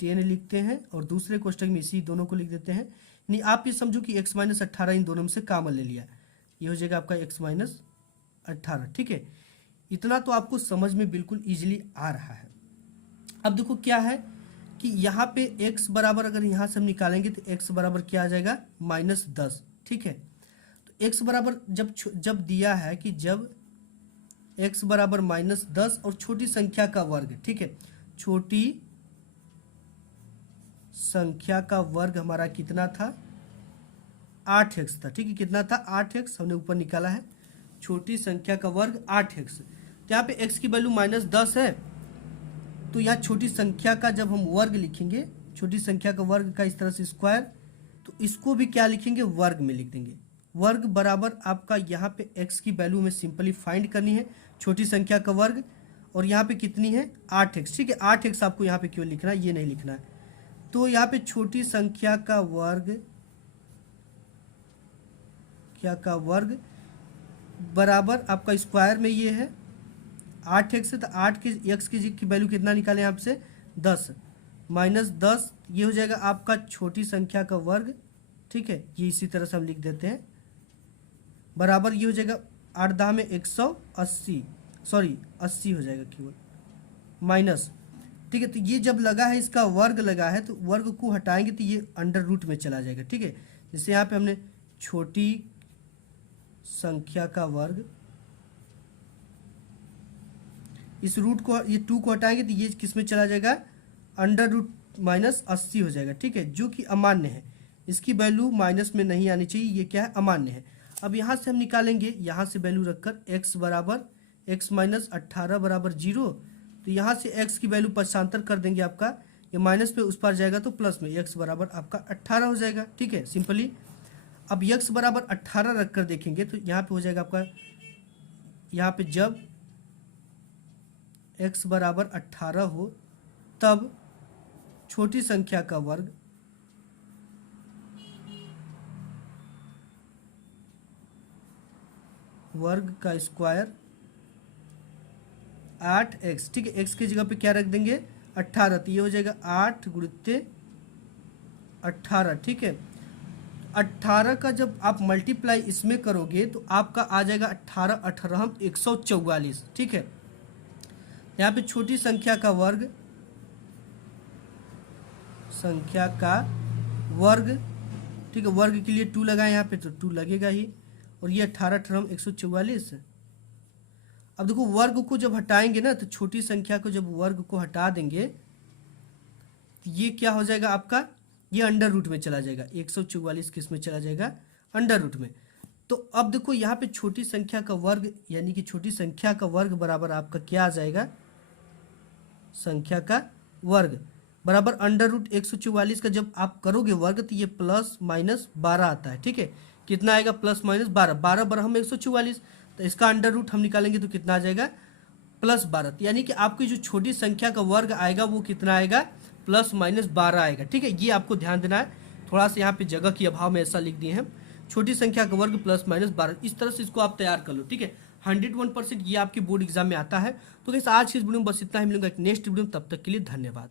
10 लिखते हैं और दूसरे कोष्टक में इसी दोनों को लिख देते हैं। नहीं, आप ये समझो कि x माइनस 18 इन दोनों में से कॉमन ले लिया, ये हो जाएगा आपका x माइनस 18, ठीक है। इतना तो आपको समझ में बिल्कुल ईजिली आ रहा है। अब देखो क्या है कि यहाँ पे x बराबर अगर यहाँ से हम निकालेंगे तो x बराबर क्या आ जाएगा -10, ठीक है। तो x बराबर जब दिया है कि जब x बराबर -10 और छोटी संख्या का वर्ग, ठीक है, छोटी संख्या का वर्ग हमारा कितना था 8x था, ठीक है। कितना था 8x हमने ऊपर निकाला है, छोटी संख्या का वर्ग 8x। तो यहाँ पे x की वैल्यू -10 है, तो यहाँ छोटी संख्या का जब हम वर्ग लिखेंगे, छोटी संख्या का वर्ग का इस तरह से स्क्वायर, तो इसको भी क्या लिखेंगे वर्ग में लिख देंगे। वर्ग बराबर आपका यहाँ पे x की वैल्यू में सिंपली फाइंड करनी है, छोटी संख्या का वर्ग, और यहाँ पे कितनी है 8x, ठीक है। 8x आपको यहाँ पे क्यों लिखना है, ये नहीं लिखना है। तो यहाँ पे छोटी संख्या का वर्ग बराबर आपका स्क्वायर में ये है 8x है, तो 8 के एक्स की वैल्यू कितना निकालें आपसे 10 माइनस 10, ये हो जाएगा आपका छोटी संख्या का वर्ग। ठीक है, ये इसी तरह से हम लिख देते हैं बराबर, ये हो जाएगा 8 10 में 180, सॉरी 80 हो जाएगा केवल, माइनस। ठीक है, तो ये जब लगा है, इसका वर्ग लगा है, तो वर्ग को हटाएंगे तो ये अंडर रूट में चला जाएगा। ठीक है, जैसे यहाँ पे हमने छोटी संख्या का वर्ग, इस रूट को, ये 2 को हटाएंगे तो ये किस में चला जाएगा, अंडर रूट माइनस 80 हो जाएगा। ठीक है, जो कि अमान्य है, इसकी वैल्यू माइनस में नहीं आनी चाहिए, ये क्या है, अमान्य है। अब यहाँ से हम निकालेंगे, यहाँ से वैल्यू रखकर x बराबर x माइनस 18 बराबर 0, तो यहाँ से x की वैल्यू पक्षांतर कर देंगे, आपका ये माइनस पे उस पार जाएगा तो प्लस में x बराबर आपका 18 हो जाएगा। ठीक है, सिंपली अब x बराबर 18 रख कर देखेंगे तो यहाँ पे हो जाएगा आपका, यहाँ पे जब x बराबर 18 हो तब छोटी संख्या का वर्ग का स्क्वायर 8x। ठीक है, x की जगह पे क्या रख देंगे 18, तो ये हो जाएगा 8 गुणित 18। ठीक है, 18 का जब आप मल्टीप्लाई इसमें करोगे तो आपका आ जाएगा 18 18 144। ठीक है, यहाँ पे छोटी संख्या का वर्ग, ठीक है, वर्ग के लिए 2 लगाए यहाँ पे तो 2 लगेगा ही, और ये 18 18 144। अब देखो वर्ग को जब हटाएंगे ना, तो छोटी संख्या को जब वर्ग को हटा देंगे तो ये क्या हो जाएगा आपका, ये अंडर रूट में चला जाएगा, 144 किस में चला जाएगा, अंडर रूट में। तो अब देखो यहाँ पे छोटी संख्या का वर्ग, यानी कि छोटी संख्या का वर्ग बराबर आपका क्या आ जाएगा, संख्या का वर्ग बराबर अंडर रूट 144 का जब आप करोगे वर्ग तो ये प्लस माइनस 12 आता है। ठीक है, कितना आएगा, प्लस माइनस 12, 12 बराबर 144, तो इसका अंडर रूट हम निकालेंगे तो कितना आ जाएगा, प्लस 12, यानी कि आपकी जो छोटी संख्या का वर्ग आएगा वो कितना आएगा, प्लस माइनस 12 आएगा। ठीक है, ये आपको ध्यान देना है, थोड़ा सा यहाँ पे जगह के अभाव में ऐसा लिख दिए हैं, छोटी संख्या का वर्ग प्लस माइनस 12, इस तरह से इसको आप तैयार कर लो। ठीक है, 101% ये आपके बोर्ड एग्जाम में आता है। तो कैसे आज की इस वीडियो में बस इतना ही, मिलूंगा एक नेक्स्ट वीडियो में, तब तक के लिए धन्यवाद।